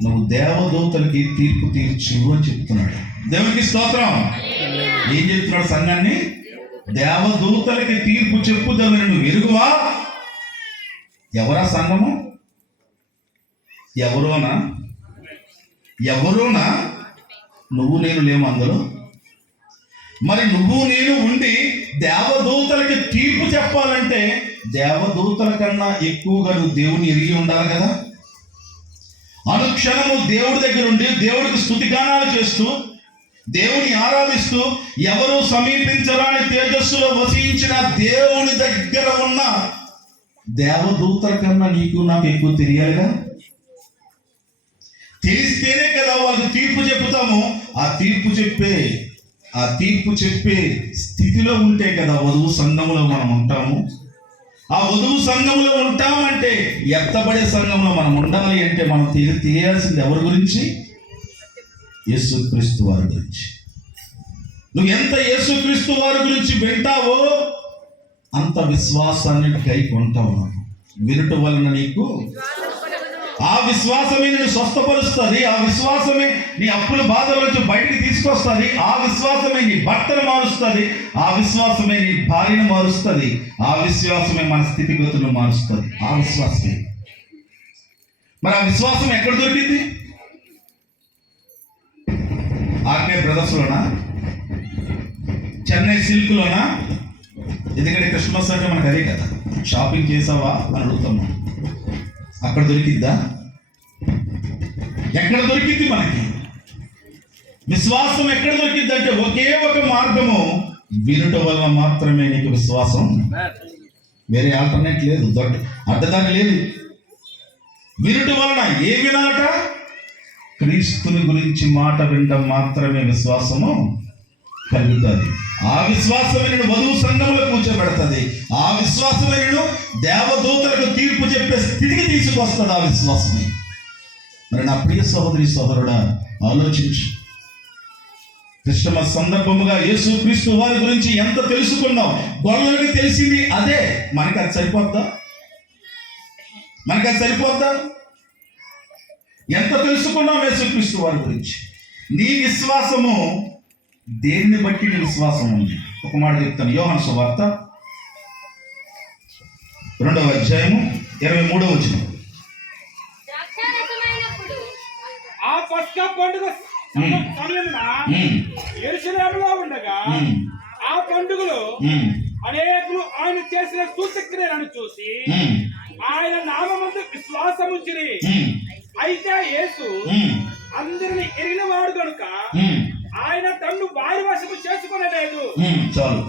నువ్వు దేవదూతలకి తీర్పు తీర్చు అని చెప్తున్నాడు. దేవునికి స్తోత్రం. ఏం చెప్తున్నాడు సంఘాన్ని? దేవదూతలకి తీర్పు చెప్పుదని నువ్వు ఎరుగువా? ఎవరా సంఘము? ఎవరోనా నువ్వు నేను లేము అందులో. మరి నువ్వు నేను ఉండి దేవదూతలకి తీర్పు చెప్పాలంటే దేవదూతల కన్నా ఎక్కువగా నువ్వు దేవుని ఎరిగి ఉండాలి కదా. అనుక్షణము దేవుడి దగ్గర ఉండి దేవుడికి స్తుతిగానాలు చేస్తూ దేవుని ఆరాధిస్తూ ఎవరు సమీపించరాని తేజస్సులో వసించిన దేవుని దగ్గర ఉన్న దేవదూతల కన్నా నీకు నాకు ఎక్కువ తెలియాలిగా. తెలిస్తేనే కదా వాళ్ళకి తీర్పు చెప్తాము. ఆ తీర్పు చెప్పే స్థితిలో ఉంటే కదా వధువు సంఘంలో మనం ఉంటాము. ఆ వధువు సంఘంలో ఉంటామంటే ఎత్తబడే సంఘంలో మనం ఉండాలి అంటే మనం తెలియాల్సింది ఎవరి గురించి? యేసుక్రీస్తు వారి గురించి. నువ్వు ఎంత యేసుక్రీస్తు వారి గురించి వింటావో అంత విశ్వాసాన్ని కైకొంటావు. వినుట వలన నీకు ఆ విశ్వాసమే నేను స్వస్థపరుస్తుంది. ఆ విశ్వాసమే నీ అప్పుల బాధల నుంచి బయటికి తీసుకొస్తుంది. ఆ విశ్వాసమే నీ భర్తను మారుస్తుంది. ఆ విశ్వాసమే నీ భార్యను మారుస్తుంది. ఆ విశ్వాసమే మన స్థితిగతులను మారుస్తుంది. ఆ విశ్వాసమే. మరి ఆ విశ్వాసం ఎక్కడ దొరికింది? ఆర్కే బ్రదర్స్లోనా, చెన్నై సిల్క్లోనా? ఎందుకంటే క్రిస్మస్ అంటే మనకు అదే కదా, షాపింగ్ చేసావా అని అడుగుతాము. అక్కడ దొరికిద్దా? ఎక్కడ దొరికింది మనకి విశ్వాసం? ఎక్కడ దొరికింది అంటే ఒకే ఒక మార్గము, వినుట వలన మాత్రమే నీకు విశ్వాసం. వేరే ఆల్టర్నేట్ లేదు, అడ్డదారి లేదు. వినుట వలన ఏ వినాలట? క్రీస్తుని గురించి మాట వినడం మాత్రమే విశ్వాసము కలుగుతుంది. ఆ విశ్వాసమే నేను వధువు సంఘంలో కూర్చోబెడుతుంది. ఆ విశ్వాసమే నేను దేవదూతలకు తీర్పు చెప్పే స్థితికి తీసుకొస్తుంది. ఆ విశ్వాసమే. మరి నా ప్రియ సహోదరి సహోదరుడా, ఆలోచించు. క్రిస్మస్ సందర్భముగా యేసుక్రీస్తు వారి గురించి ఎంత తెలుసుకున్నాం. గొల్లలకి తెలిసింది అదే. మనకి అది సరిపోద్దా? ఎంత తెలుసుకున్నాం యేసుక్రీస్తు వారి గురించి? నీ విశ్వాసము దేన్ని బట్టి నీ విశ్వాసం ఉంది? ఒక మాట చెప్తాను. యోహాను సువార్త 2వ అధ్యాయము 23వ వచనం. ఆ పస్కా పండుగ సమయమున యెరూషలేములో ఉండగా ఆ పండుగలో అనేకులు ఆయన చేసిన సూచక్రియలను చూసి ఆయన నామమందు విశ్వాసముంచిరి. అయితే యేసు అందరిని ఎరిగినవాడు కనుక ఆయన తన్ను వారి వశము చేసుకొనలేదు. చాలు.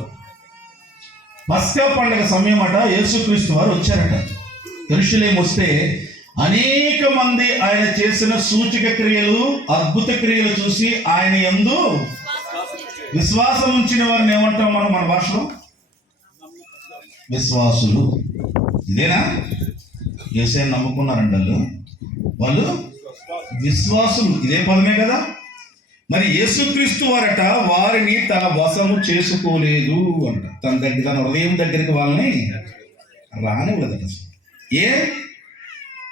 పస్కా పండుగ సమయం అట యేసుక్రీస్తు వారు వచ్చారట. యెరూషలేము వస్తే అనేక మంది ఆయన చేసిన సూచక క్రియలు, అద్భుత క్రియలు చూసి ఆయన యందు విశ్వాసం ఉంచిన వారిని ఏమంటాం మనం మన భాషలో? విశ్వాసులు. ఇదేనా? యేసయ్యను నమ్ముకున్నారంట వాళ్ళు విశ్వాసులు. ఇదే పదమే కదా. మరి యేసుక్రీస్తు వారట వారిని తన వశము చేసుకోలేదు అంట. తన హృదయం దగ్గరికి వాళ్ళని రానివ్వలేదట. ఏ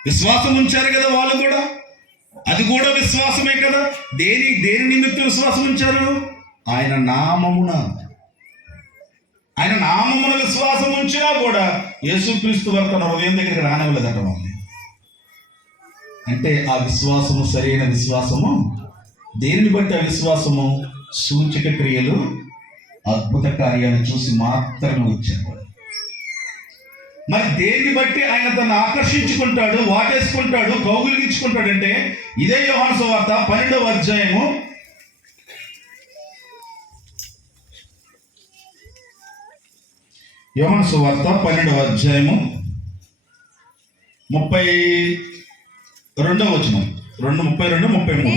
విశ్వాసం ఉంచారు కదా వాళ్ళు కూడా. అది కూడా విశ్వాసమే కదా. దేని నిమిత్తం విశ్వాసం ఉంచారు? ఆయన నామమున విశ్వాసం ఉంచినా కూడా యేసుక్రీస్తు వారు తన హృదయం దగ్గరికి రానివ్వలేదట వాళ్ళని. అంటే ఆ విశ్వాసము సరైన విశ్వాసము. దేనిని బట్టి ఆ విశ్వాసము? సూచక క్రియలు, అద్భుత కార్యాలు చూసి మాత్రమే వచ్చారు. మరి దేన్ని బట్టి ఆయన తను ఆకర్షించుకుంటాడు, వాటేసుకుంటాడు, కౌగిలించుకుంటాడు అంటే ఇదే యోహాను సువార్త 12వ అధ్యాయము 12వ అధ్యాయము 32వ వచనం. 32, 33.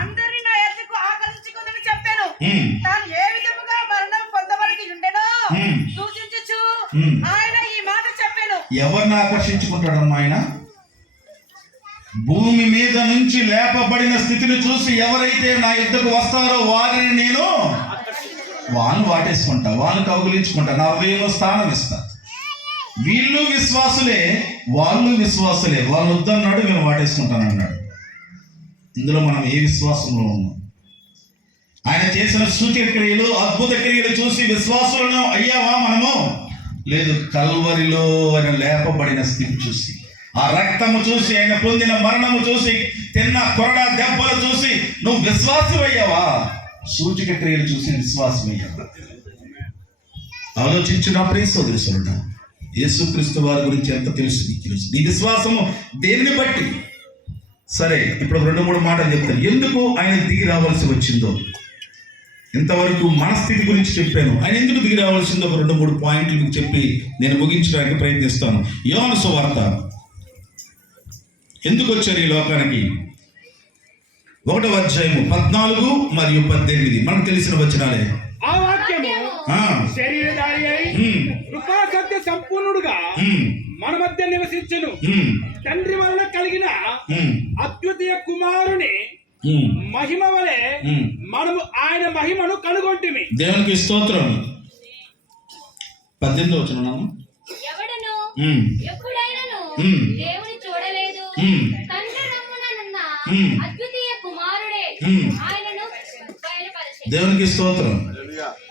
అందరినీ నా యొద్దకు ఆకర్షించుకొనుమని చెప్పాను. తాను ఏ విధముగా మరణం పొందవలసి ఉండెనో సూచించుచు ఆయన ఈ మాట చెప్పాను. ఎవరిని ఆకర్షించుకుంటాడమ్మా ఆయన? భూమి మీద నుంచి లేపబడిన స్థితిని చూసి ఎవరైతే నా యొద్దకు వస్తారో వారిని నేను వాళ్ళని వాటేసుకుంటా, వాళ్ళని కౌగులించుకుంటా, నా హృదయంలో స్థానం ఇస్తా. వీళ్ళు విశ్వాసులే, వాళ్ళు విశ్వాసులే. వాళ్ళు వద్దన్నాడు, నేను వాటేసుకుంటానన్నాడు. ఇందులో మనం ఏ విశ్వాసంలో ఉన్నాం? ఆయన చేసిన సూచక క్రియలు, అద్భుత క్రియలు చూసి విశ్వాసులను అయ్యావా మనము? లేదు, కల్వరిలో ఆయన లేపబడిన స్థితి చూసి, ఆ రక్తము చూసి, ఆయన పొందిన మరణము చూసి, తిన్న కొరడా దెబ్బలు చూసి నువ్వు విశ్వాసమయ్యావా? సూచక క్రియలు చూసి విశ్వాసమయ్యావా? ఆలోచించిన ప్రియ సోదరుడా, యేసుక్రీస్తు వారి గురించి ఎంత తెలుసు నీకు? నీ విశ్వాసము దేనిని బట్టి? సరే, ఇప్పుడు 2-3 మాటలు చెప్తాను ఎందుకు ఆయన దిగి రావాల్సి వచ్చిందో. ఇంతవరకు మన స్థితి గురించి చెప్పాను, ఆయన ఎందుకు దిగి రావాల్సిందో ఒక 2-3 పాయింట్లు మీకు చెప్పి నేను ముగించడానికి ప్రయత్నిస్తాను. యోహాను సువార్త ఎందుకు వచ్చారు ఈ లోకానికి? 1వ అధ్యాయము 14 మరియు 18 మనకు తెలిసిన వచనాలే. ఆ వాక్యము శరీరధారి అయి కృపా సత్య సంపూర్ణుడుగా మన మధ్య నివసించును. తండ్రి వలన కలిగిన అద్వితీయ కుమారుని మహిమ వలె మనము ఆయన మహిమను కనుగొంటిమి. దేవునికి స్తోత్రం. 18వ వచనం. ఎవడను ఎప్పుడైనను దేవుని చూడలేదు, తండ్రి రమ్మునన్న అద్వితీయ కుమారుడే ఆయనను బయలుపరిచెను. దేవునికి స్తోత్రం.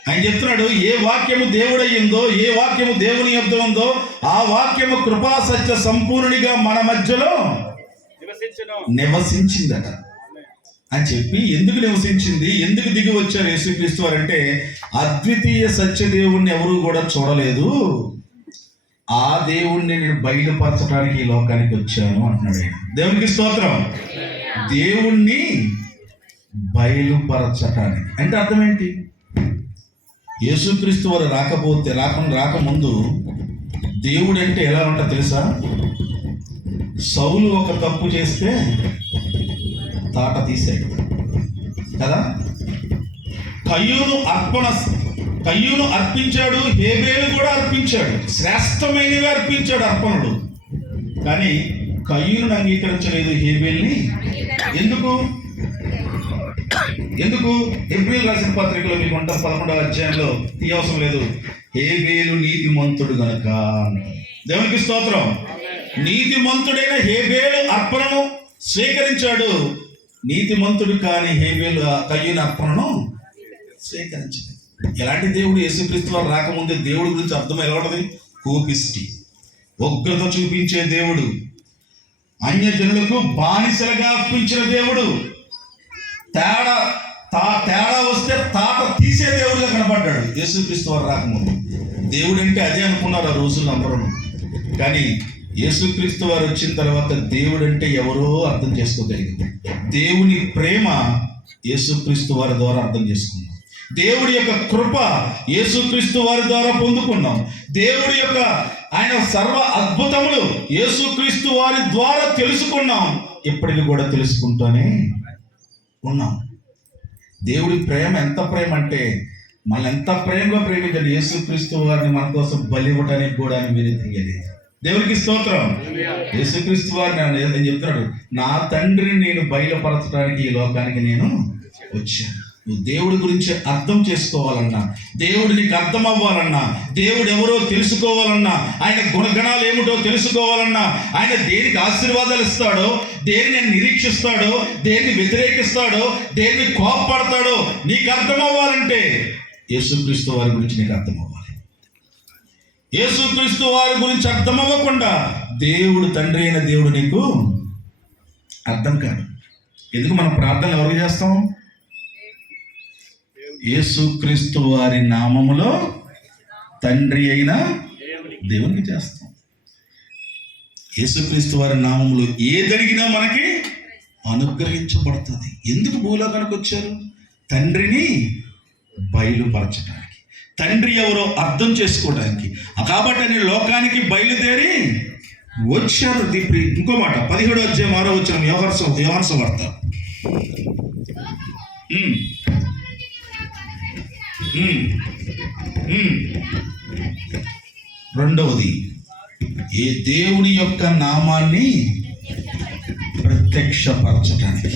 ఆయన చెప్తున్నాడు, ఏ వాక్యము దేవుడయ్యిందో, ఏ వాక్యము దేవుని యొద్ద ఉందో ఆ వాక్యము కృపా సత్య సంపూర్ణుడిగా మన మధ్యలో నివసించిందట అని చెప్పి, ఎందుకు నివసించింది, ఎందుకు దిగి వచ్చారు యేసుక్రీస్తు వారు అంటే, అద్వితీయ సత్యదేవుణ్ణి ఎవరు కూడా చూడలేదు, ఆ దేవుణ్ణి నేను బయలుపరచడానికి ఈ లోకానికి వచ్చాను అంటున్నాడు ఆయన. దేవునికి స్తోత్రం. దేవుణ్ణి బయలుపరచటానికి అంటే అర్థం ఏంటి? యేసుక్రీస్తు వారు రాకముందు దేవుడు అంటే ఎలా ఉంటా తెలుసా? సౌలు ఒక తప్పు చేస్తే తాట తీసాడు కదా, కయ్యూను అర్పించాడు, హేబేలు కూడా అర్పించాడు, శ్రేష్టమైనవి అర్పించాడు అర్పణుడు. కానీ కయ్యూను అంగీకరించలేదు, హేబేల్ని. ఎందుకు? ఏప్రిల్ రాసిన పత్రికలో మీకు ఉంటాం 11వ అధ్యాయంలో, తీయవసరం లేదు, హేబేలు నీతిమంతుడు గనక. దేవునికి స్తోత్రం. నీతిమంతుడైన హేబేలు అర్పణను స్వీకరించాడు, నీతిమంతుడు కాని హేబేలు కయ్యూను అర్పణను స్వీకరించాడు. ఎలాంటి దేవుడు? యేసుక్రీస్తు వారు రాకముందే దేవుడి గురించి అర్థం ఎలా ఉంటుంది? కోపిష్టి, ఉగ్రత చూపించే దేవుడు, అన్యజనులకు బానిసలుగా అర్పించిన దేవుడు, తేడా వస్తే తాట తీసే దేవుడుగా కనపడ్డాడు యేసుక్రీస్తు వారు రాకముందు. దేవుడు అంటే అదే అనుకున్నారు ఆ రోజుల్లో అందరూ. కానీ యేసుక్రీస్తు వారు వచ్చిన తర్వాత దేవుడు అంటే ఎవరో అర్థం చేసుకోగలిగింది. దేవుని ప్రేమ యేసుక్రీస్తు వారి ద్వారా అర్థం చేసుకున్నాం. దేవుడి యొక్క కృప యేసుక్రీస్తు వారి ద్వారా పొందుకున్నాం. దేవుడి యొక్క ఆయన సర్వ అద్భుతములు యేసుక్రీస్తు వారి ద్వారా తెలుసుకున్నాం. ఇప్పటికి కూడా తెలుసుకుంటూనే ఉన్నాం. దేవుడి ప్రేమ ఎంత ప్రేమ అంటే, మనల్ని ఎంత ప్రేమగా ప్రేమించాడు. యేసుక్రీస్తు వారిని మన కోసం బలి ఇవ్వడానికి కూడా మీరు తెలియలేదు. దేవునికి స్తోత్రం. యేసుక్రీస్తు వారిని నేను చెప్తున్నాడు, నా తండ్రిని నేను బయలుపరచడానికి ఈ లోకానికి నేను వచ్చాను. నువ్వు దేవుడి గురించి అర్థం చేసుకోవాలన్నా, దేవుడు నీకు అర్థం అవ్వాలన్నా, దేవుడు ఎవరో తెలుసుకోవాలన్నా, ఆయన గుణగణాలు ఏమిటో తెలుసుకోవాలన్నా, ఆయన దేనికి ఆశీర్వాదాలు ఇస్తాడో, దేన్ని నిరీక్షిస్తాడో, దేన్ని వ్యతిరేకిస్తాడో, దేన్ని కోపపడతాడో నీకు అర్థం అవ్వాలంటే యేసుక్రీస్తు వారి గురించి నీకు అర్థం అవ్వాలి. యేసుక్రీస్తు వారి గురించి అర్థం అవ్వకుండా దేవుడు, తండ్రి అయిన దేవుడు నీకు అర్థం కాదు. ఎందుకు మనం ప్రార్థనలు ఎవరికి చేస్తాం? యేసుక్రీస్తు వారి నామములో తండ్రి అయిన దేవునికి చేస్తాం. యేసుక్రీస్తు వారి నామములో ఏదడిగినా మనకి అనుగ్రహించబడుతుంది. ఎందుకు భూలోకానికి వచ్చారు? తండ్రిని బయలుపరచడానికి, తండ్రి ఎవరో అర్థం చేసుకోవడానికి. కాబట్టి ఆయన లోకానికి బయలుదేరి వచ్చారు. ఇంకో మాట 17వ అధ్యాయం 6వ వచనం యోహాను సువార్త. రెండవది, ఏ దేవుని యొక్క నామాన్ని ప్రత్యక్షపరచడానికి.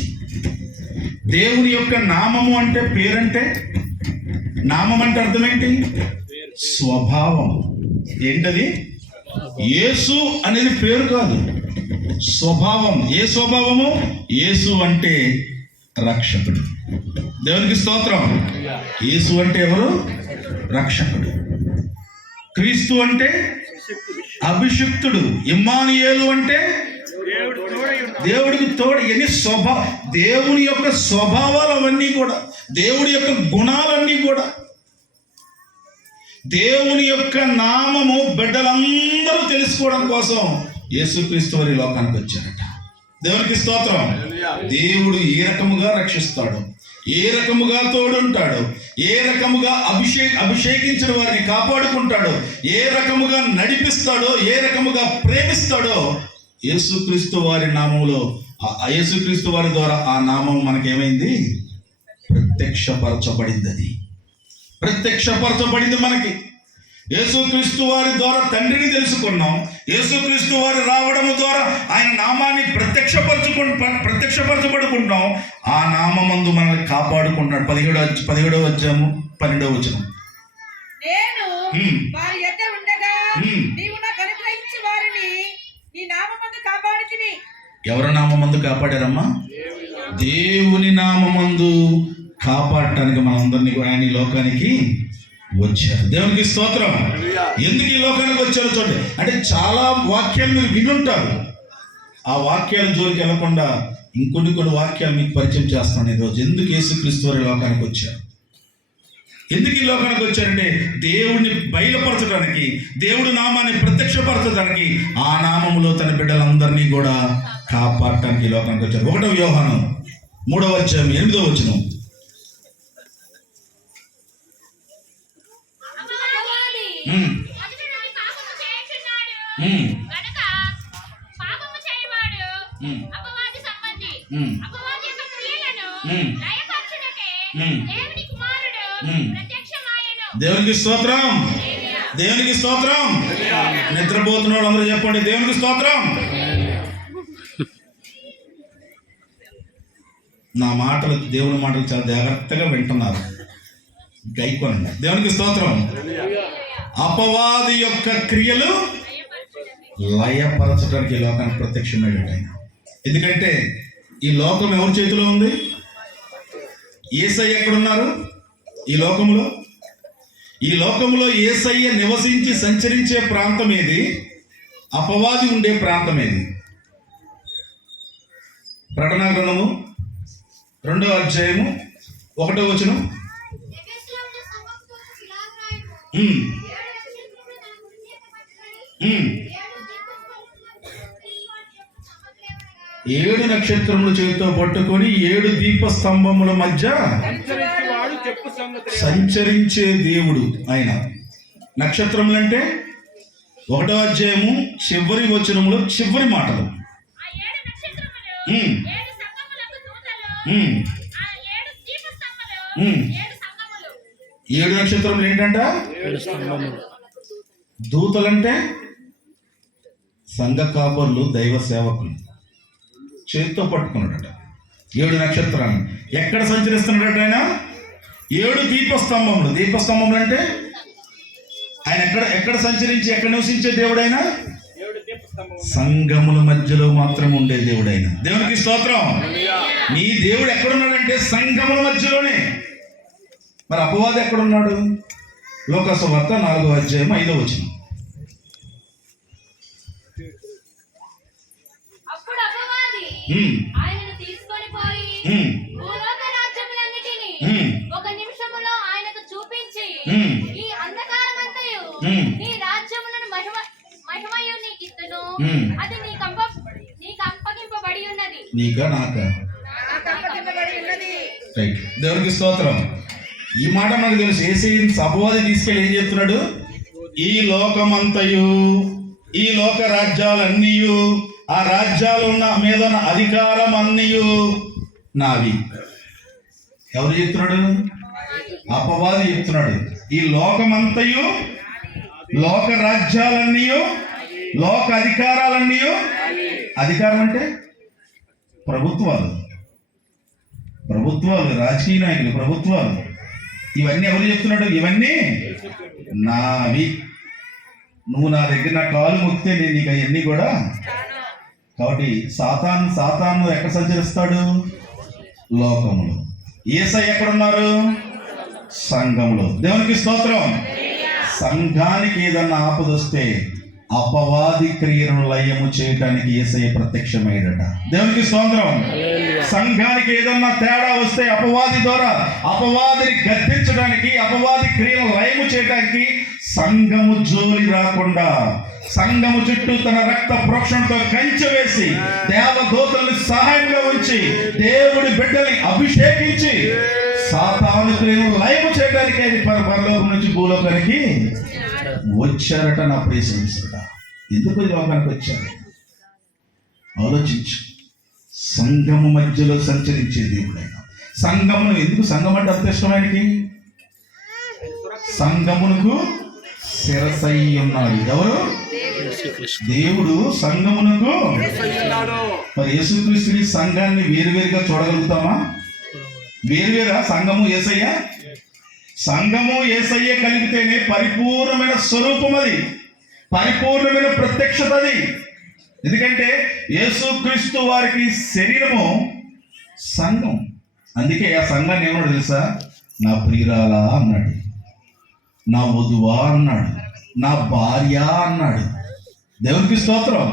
దేవుని యొక్క నామము అంటే పేరంటే, నామం అంటే అర్థం ఏంటి? స్వభావం. ఏంటది? యేసు అనేది పేరు కాదు, స్వభావం. ఏ స్వభావము? యేసు అంటే రక్షకుడు. దేవునికి స్తోత్రం. యేసు అంటే ఎవరు? రక్షకుడు. క్రీస్తు అంటే అభిషిక్తుడు. ఇమ్మానుయేలు అంటే దేవుడు తోడై ఉన్నాడు. దేవుడికి తోడు. ఎన్ని దేవుని యొక్క స్వభావాలు అవన్నీ కూడా, దేవుడి యొక్క గుణాలన్నీ కూడా, దేవుని యొక్క నామము బిడ్డలందరూ తెలుసుకోవడం కోసం యేసుక్రీస్తు వారి లోకానికి వచ్చారట. దేవునికి స్తోత్రం. దేవుడు ఏ రకముగా రక్షిస్తాడు, ఏ రకముగా తోడుంటాడు, ఏ రకముగా అభిషేకించిన వారిని కాపాడుకుంటాడో, ఏ రకముగా నడిపిస్తాడో, ఏ రకముగా ప్రేమిస్తాడో యేసుక్రీస్తు వారి నామంలో, యేసుక్రీస్తు వారి ద్వారా ఆ నామం మనకేమైంది? ప్రత్యక్షపరచబడింది. అది ప్రత్యక్షపరచబడింది మనకి. యేసుక్రీస్తు వారి ద్వారా తండ్రిని తెలుసుకున్నాం. యేసుక్రీస్తు వారి రావడం ద్వారా ఆయన నామాన్ని ప్రత్యక్షపరచబడుకుంటాం. ఆ నామందు మనల్ని కాపాడుకుంటున్నాడు. 17వ అధ్యాయము 12వ వచనం. నేను వారి యొద్ద ఉండగా నీవు నాకు అనుగ్రహించి వారిని నీ నామమందు కాపాడుతిని. ఎవరి నామందు కాపాడారమ్మా? దేవుని నామమందు కాపాడటానికి మనందరినీ కూడా ఆయన ఈ లోకానికి వచ్చారు. దేవునికి స్తోత్రం. ఎందుకు ఈ లోకానికి వచ్చారు చూడండి. అంటే చాలా వాక్యాలు మీరు వినుంటారు. ఆ వాక్యాల జోలికి వెళ్ళకుండా ఇంకొన్ని వాక్యాలు మీకు పరిచయం చేస్తాను ఈరోజు. ఎందుకు యేసుక్రీస్తు వారి లోకానికి వచ్చారు, ఎందుకు ఈ లోకానికి వచ్చారంటే దేవుడిని బయలుపరచడానికి, దేవుడి నామాన్ని ప్రత్యక్షపరచడానికి, ఆ నామములో తన బిడ్డలందరినీ కూడా కాపాడటానికి ఈ లోకానికి వచ్చారు. 1వ యోహాను 3వ అధ్యాయం 8వ వచనం. దేవునికి స్తోత్రం. దేవునికి స్తోత్రం. నిద్రపోతున్న వాళ్ళు అందరూ చెప్పండి దేవునికి స్తోత్రం. నా మాటలు, దేవుని మాటలు చాలా జాగ్రత్తగా వింటున్నారు, గైకోనండి. దేవునికి స్తోత్రం. అపవాది యొక్క క్రియలు లయపరచడానికి ఈ లోకానికి ప్రత్యక్షమయ్యాడు ఆయన. ఎందుకంటే ఈ లోకం ఎవరి చేతిలో ఉంది? యేసయ్య ఎక్కడున్నారు? ఈ లోకంలో. ఈ లోకంలో యేసయ్య నివసించి సంచరించే ప్రాంతం ఏది? అపవాది ఉండే ప్రాంతం ఏది? ప్రకటన గ్రంథము 2వ అధ్యాయము 1వ వచనం. 7 నక్షత్రములు చేతితో పట్టుకొని 7 దీపస్తంభముల మధ్య సంచరించే దేవుడు ఆయన. నక్షత్రములంటే 1వ అధ్యాయము చివరి వచనములో చివరి మాటలు. 7 నక్షత్రములు ఏంటంట? దూతలంటే సంఘ కాపర్లు, దైవ సేవకులు. చేతితో పట్టుకున్నాడట 7 నక్షత్రాలు. ఎక్కడ సంచరిస్తున్నాడట ఆయన? 7 దీపస్తంభములు. దీపస్తంభములు అంటే ఆయన ఎక్కడ సంచరించి ఎక్కడ నివసించే దేవుడైన? సంఘముల మధ్యలో మాత్రం ఉండే దేవుడైన. దేవునికి స్తోత్రం. నీ దేవుడు ఎక్కడున్నాడంటే సంఘముల మధ్యలోనే. మరి అపవాది ఎక్కడున్నాడు? లోకాసు వార్త 4వ అధ్యాయం 5వ వచనం. అప్పుడు అపవాది ఆయనను తీసుకొని పోయి భూలోక రాజ్యములన్నిటిని ఒక నిమిషములో ఆయనకు చూపించి, ఈ అంధకారమంతయు నీ రాజ్యములను మహిమయు నీకు ఇత్తును, అది నీకు అప్పగింపబడి ఉన్నది. నీకా నాకా? అప్పగింపబడి ఉన్నది. రైట్. దేవునికి స్తోత్రం. ఈ మాట మనకు తెలుసు. యేసయ్యను అపవాది తీసుకెళ్ళి ఏం చెప్తున్నాడు? ఈ లోకమంతయు, ఈ లోక రాజ్యాలన్నీయు, ఆ రాజ్యాలు మీద ఉన్న అధికారం అన్నీయు నావి. ఎవరు చెప్తున్నాడు? అపవాది చెప్తున్నాడు. ఈ లోకమంతయు, లోక రాజ్యాలన్నీయు, లోక అధికారాలన్నీయు. అధికారం అంటే ప్రభుత్వాలు, రాజకీయ నాయకులు, ప్రభుత్వాలు. ఇవన్నీ ఎవరు చెప్తున్నాడు? ఇవన్నీ నావి. నువ్వు నా దగ్గర నా కాలు మొక్కితే నేను నీకు అవన్నీ కూడా. కాబట్టి సాతాను ఎక్కడ సంచరిస్తాడు? లోకములో. యేసయ్య ఎక్కడున్నారు? సంఘంలో. దేవునికి స్తోత్రం. సంఘానికి ఏదన్నా ఆపదొస్తే అపవాది క్రియను లయము చేయటానికి యేసయ్య ప్రత్యక్షమయ్యాడట. దేవునికి స్తోత్రం. సంఘానికి ఏదన్నా తేడా వస్తే అపవాది ద్వారా అపవాదిని గద్దించడానికి, అపవాది క్రియను లయము చేయడానికి సంఘము జోలి రాకుండా సంఘము చుట్టూ తన రక్త ప్రోక్షణతో కంచె వేసి దేవదూతల్ని సహాయంగా ఉంచి దేవుడి బిడ్డల్ని అభిషేకించి సాతాను క్రియను లయము చేయడానికి ఆయన పరలోకం నుంచి భూలోకానికి వచ్చారట. నా ప్రియ సోదరుడా, ఎందుకు ఈ లోకానికి వచ్చారు? ఆలోచించు. సంఘము మధ్యలో సంచరించే దేవుడైన సంఘమును ఎందుకు, సంఘం అంటే అంత ఇష్టం ఆయనకి? సంఘమునకు శిరసై ఉన్నాడు. ఎవరు? దేవుడు సంఘమునకు. మరి యేసుక్రీస్తుని సంఘాన్ని వేరువేరుగా చూడగలుగుతామా? వేరువేరా సంఘము యేసయ్య? సంఘము యేసయ్య కలిగితేనే పరిపూర్ణమైన స్వరూపం, అది పరిపూర్ణమైన ప్రత్యక్షత అది. ఎందుకంటే యేసుక్రీస్తు వారికి శరీరము సంఘం. అందుకే ఆ సంఘాన్ని ఏమన్నాడు తెలుసా? నా ప్రియురాలా అన్నాడు, నా వధువా అన్నాడు, నా భార్య అన్నాడు. దేవునికి స్తోత్రం.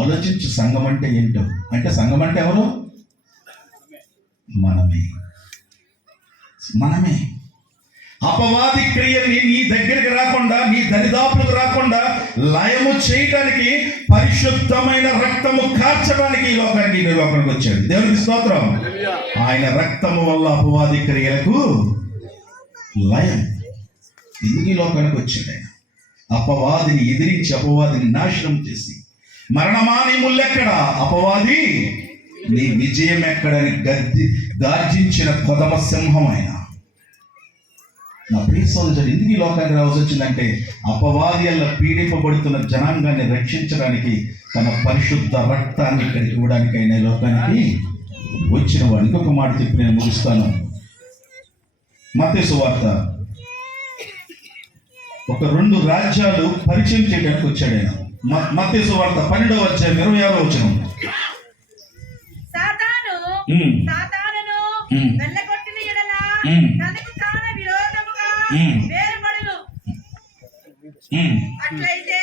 ఆలోచించు, సంఘం అంటే ఏంటో. అంటే సంఘం అంటే ఎవరు? మనమే. అపవాది క్రియని నీ దగ్గరికి రాకుండా, నీ దరిదాపులకు రాకుండా లయము చేయటానికి పరిశుద్ధమైన రక్తము కార్చడానికి ఈ లోకానికి వచ్చాడు. దేవునికి స్తోత్రం. ఆయన రక్తము వల్ల అపవాది క్రియలకు లయం. ఎందుకు ఈ లోకానికి వచ్చాడు? ఆయన అపవాదిని ఎదిరించి, అపవాదిని నాశనం చేసి, మరణమాని ముల్లెక్కడ, అపవాది నీ విజయం ఎక్కడని గార్జించిన కొదమ సింహం ఆయన. నా ప్రియ సోదరుడు, ఎందుకు ఈ లోకానికి రావాల్సి వచ్చిందంటే అపవాది వల్ల పీడింపబడుతున్న జనాంగాన్ని రక్షించడానికి, తన పరిశుద్ధ రక్తాన్ని ఇక్కడికి ఇవ్వడానికి ఆయన లోకానికి వచ్చిన వాడు. ఇంకొక మాట చెప్పి నేను ముగిస్తాను. మత్తయి సువార్త ఒక 2 రాజ్యాలు పరిచయం చేయడానికి వచ్చాడు ఆయన. మత్తయి సువార్త 12వ అధ్యాయం 26వ వచనం. సాతానును వెళ్ళగొట్టిన యెడల తనకు తాను విరోధముగా వేరుపడును. అట్లయితే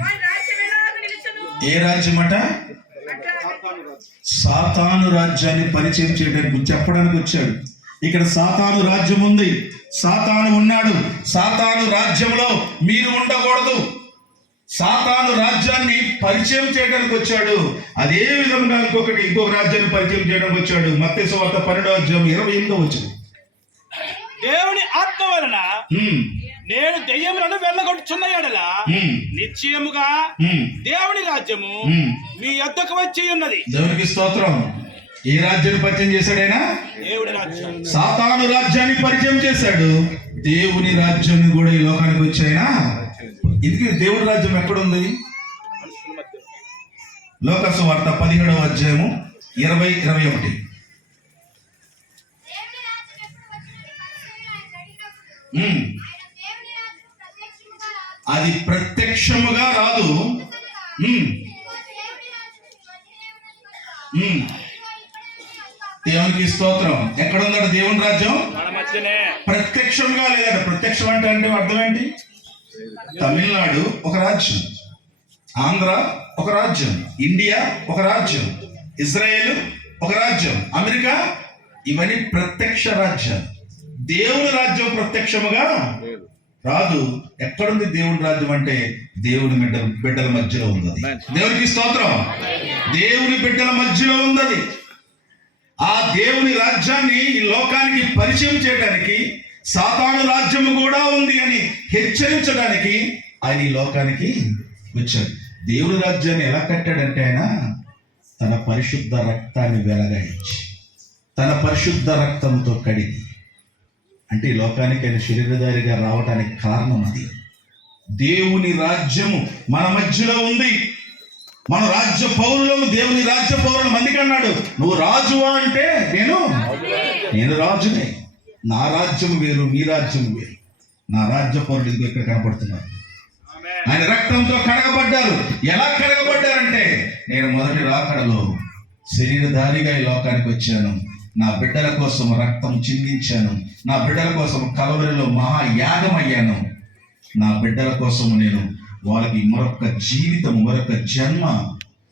వాని రాజ్యం ఎలాగ నిలుచును? ఏ రాజ్యం అట? సాతాను రాజ్యాన్ని పరిచయం చేయడానికి, చెప్పడానికి వచ్చాడు. ఇక్కడ సాతాను రాజ్యం ఉంది, సాతాను ఉన్నాడు. సాతాను రాజ్యంలో మీరు ఉండకూడదు. సాతాను రాజ్యాన్ని పరిచయం చేయడానికి వచ్చాడు. అదే విధంగా ఇంకొక రాజ్యాన్ని పరిచయం చేయడానికి వచ్చాడు. మత్తయి సువార్త 12వ అధ్యాయం 28వ వచనం. దేవుని ఆత్మ వలన నేను దెయ్యములను వెళ్ళగొట్టుచున్న యెడల నిశ్చయముగా దేవుని రాజ్యము మీ యొద్దకు వచ్చి ఉన్నది. దేవునికి స్తోత్రం. ఏ రాజ్యాన్ని పరిచయం చేశాడు ఆయన? దేవుని రాజ్యం. సాతాను రాజ్యాన్ని పరిచయం చేశాడు. దేవుని రాజ్యాన్ని కూడా ఈ లోకానికి వచ్చాయన. ఇందుకే దేవుడి రాజ్యం ఎక్కడుంది? లోకాసు వార్త 17వ అధ్యాయము 20-21. అది ప్రత్యక్షముగా రాదు. దేవునికి స్తోత్రం. ఎక్కడుందట దేవుని రాజ్యం? ప్రత్యక్షంగా లేదంట. ప్రత్యక్షం అంటే అర్థం ఏంటి? తమిళనాడు ఒక రాజ్యం, ఆంధ్ర ఒక రాజ్యం, ఇండియా ఒక రాజ్యం, ఇజ్రాయేల్ ఒక రాజ్యం, అమెరికా, ఇవన్నీ ప్రత్యక్ష రాజ్యాలు. దేవుని రాజ్యం ప్రత్యక్షముగా రాదు. ఎక్కడుంది దేవుని రాజ్యం అంటే దేవుని బిడ్డల మధ్యలో ఉంది. దేవునికి స్తోత్రం. దేవుని బిడ్డల మధ్యలో ఉంది. ఆ దేవుని రాజ్యాన్ని ఈ లోకానికి పరిచయం చేయడానికి, సాతాను రాజ్యము కూడా ఉంది అని హెచ్చరించడానికి ఆయన ఈ లోకానికి వచ్చాడు. దేవుని రాజ్యాన్ని ఎలా కట్టాడంటే ఆయన తన పరిశుద్ధ రక్తాన్ని వెలగాయించి, తన పరిశుద్ధ రక్తంతో కడిగి, అంటే ఈ లోకానికి ఆయన శరీరధారిగా రావడానికి కారణం అది. దేవుని రాజ్యము మన మధ్యలో ఉంది. మన రాజ్య పౌరులను, దేవుని రాజ్య పౌరులు మందికి అన్నాడు, నువ్వు రాజువా అంటే నేను రాజునే. నా రాజ్యం వేరు, మీ రాజ్యం వేరు. నా రాజ్య పౌరులు ఇదిగో ఇక్కడ కనపడుతున్నారు. ఆయన రక్తంతో కడగబడ్డారు. ఎలా కడగబడ్డారంటే, నేను మొదటి రాకడలో శరీరధారిగా ఈ లోకానికి వచ్చాను, నా బిడ్డల కోసం రక్తం చిందించాను, నా బిడ్డల కోసం కలవరిలో మహాయాగం అయ్యాను. నా బిడ్డల కోసము నేను వారికి మరొక జీవితం, మరొక జన్మ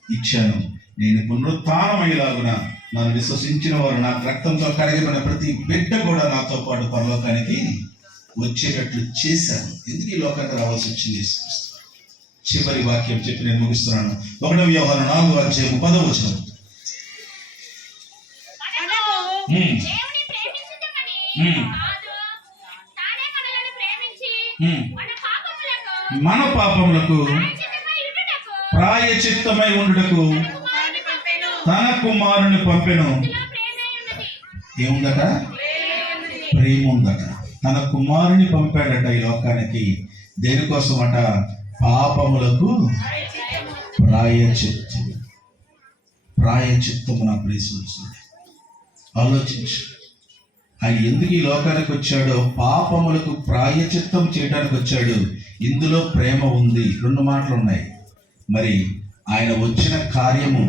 ఇచ్చాను. నేను పునరుత్థానమయ్యేలాగున నన్ను విశ్వసించిన వారు, నా రక్తంతో కడిగిన ప్రతి బిడ్డ కూడా నాతో పాటు పరలోకానికి వచ్చేటట్లు చేశాను. ఎందుకు ఈ లోకానికి రావాల్సి వచ్చింది? చివరి వాక్యం చెప్పి నేను ముగిస్తున్నాను. 1 యోహాను 4:10. దేవుని ప్రేమించుటమని కాదు, తానే మనలను ప్రేమించి మన పాపములకు ప్రాయచిత్తమై ఉండుటకు తన కుమారుని పంపెను. ఏముందట? ప్రేమ ఉందట. తన కుమారుని పంపాడట ఈ లోకానికి. దేనికోసం అట? పాపములకు ప్రాయచిత్తము. ప్రాయచిత్తము. నా ప్రియసుడు, ఆలోచించు. ఆయన ఎందుకు ఈ లోకానికి వచ్చాడో? పాపములకు ప్రాయచిత్తం చేయడానికి వచ్చాడు. ఇందులో ప్రేమ ఉంది. 2 మాటలు ఉన్నాయి. మరి ఆయన వచ్చిన కార్యము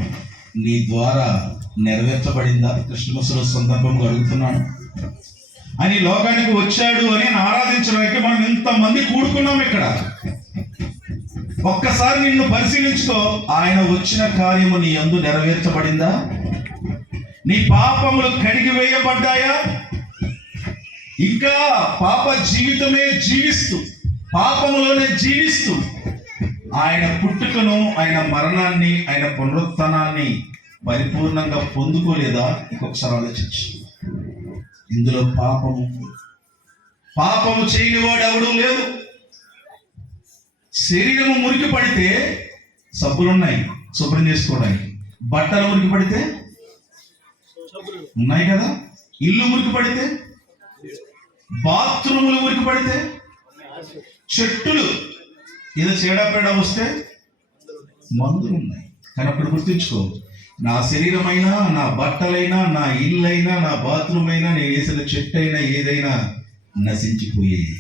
నీ ద్వారా నెరవేర్చబడిందా? క్రిస్మస్లో సందర్భంగా అడుగుతున్నాను. ఆయన ఈ లోకానికి వచ్చాడు అని ఆరాధించడానికి మనం ఇంతమంది కూడుకున్నాం ఇక్కడ. ఒక్కసారి నిన్ను పరిశీలించుకో. ఆయన వచ్చిన కార్యము నీ యందు నెరవేర్చబడిందా? నీ పాపములు కడిగి వేయబడ్డాయా? ఇంకా పాప జీవితమే జీవిస్తూ, పాపములోనే జీవిస్తూ ఆయన పుట్టుకను, ఆయన మరణాన్ని, ఆయన పునరుత్థానాన్ని పరిపూర్ణంగా పొందుకోలేదా? ఇంకొకసారి ఆలోచించు. ఇందులో పాపము చేయనివాడు ఎవడూ లేదు. శరీరము మురికి పడితే సబ్బులున్నాయి శుభ్రం చేసుకోవడానికి. బట్టలు మురికి పడితే ఉన్నాయి కదా. ఇల్లు మురికి పడితే, బాత్రూములు మురికి పడితే, చెట్టులు ఏదో చెడపేడ వస్తే మందులు ఉన్నాయి. కానీ అప్పుడు గుర్తుంచుకో, నా శరీరమైనా, నా బట్టలైనా, నా ఇల్లైనా, నా బాత్రూమ్ అయినా, నేను వేసిన చెట్టు అయినా ఏదైనా నశించిపోయాయి.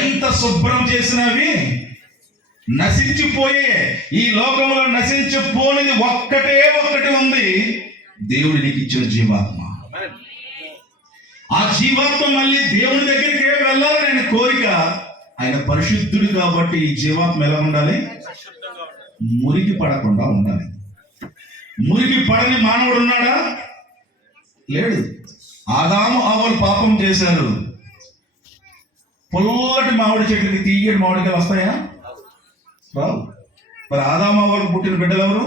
ఎంత శుభ్రం చేసినవి నశించిపోయే. ఈ లోకంలో నశించిపోనిది ఒక్కటి ఉంది. దేవుడు నీకు ఇచ్చిన జీవాత్మ. ఆ జీవాత్మ మళ్ళీ దేవుని దగ్గరికి వెళ్ళాలని ఆయన కోరిక. ఆయన పరిశుద్ధుడు కాబట్టి ఈ జీవాత్మ ఎలా ఉండాలి? మురికి పడకుండా ఉండాలి. మురికి పడని మానవుడు ఉన్నాడా? లేడు. ఆదాము అవ్వలు పాపం చేశారు. పొల్లటి మామిడి చెట్టుకి తీయటి మామిడికాయలు వస్తాయా? రావు. మరి ఆదాము అవ్వలకు పుట్టిన బిడ్డలు ఎవరు?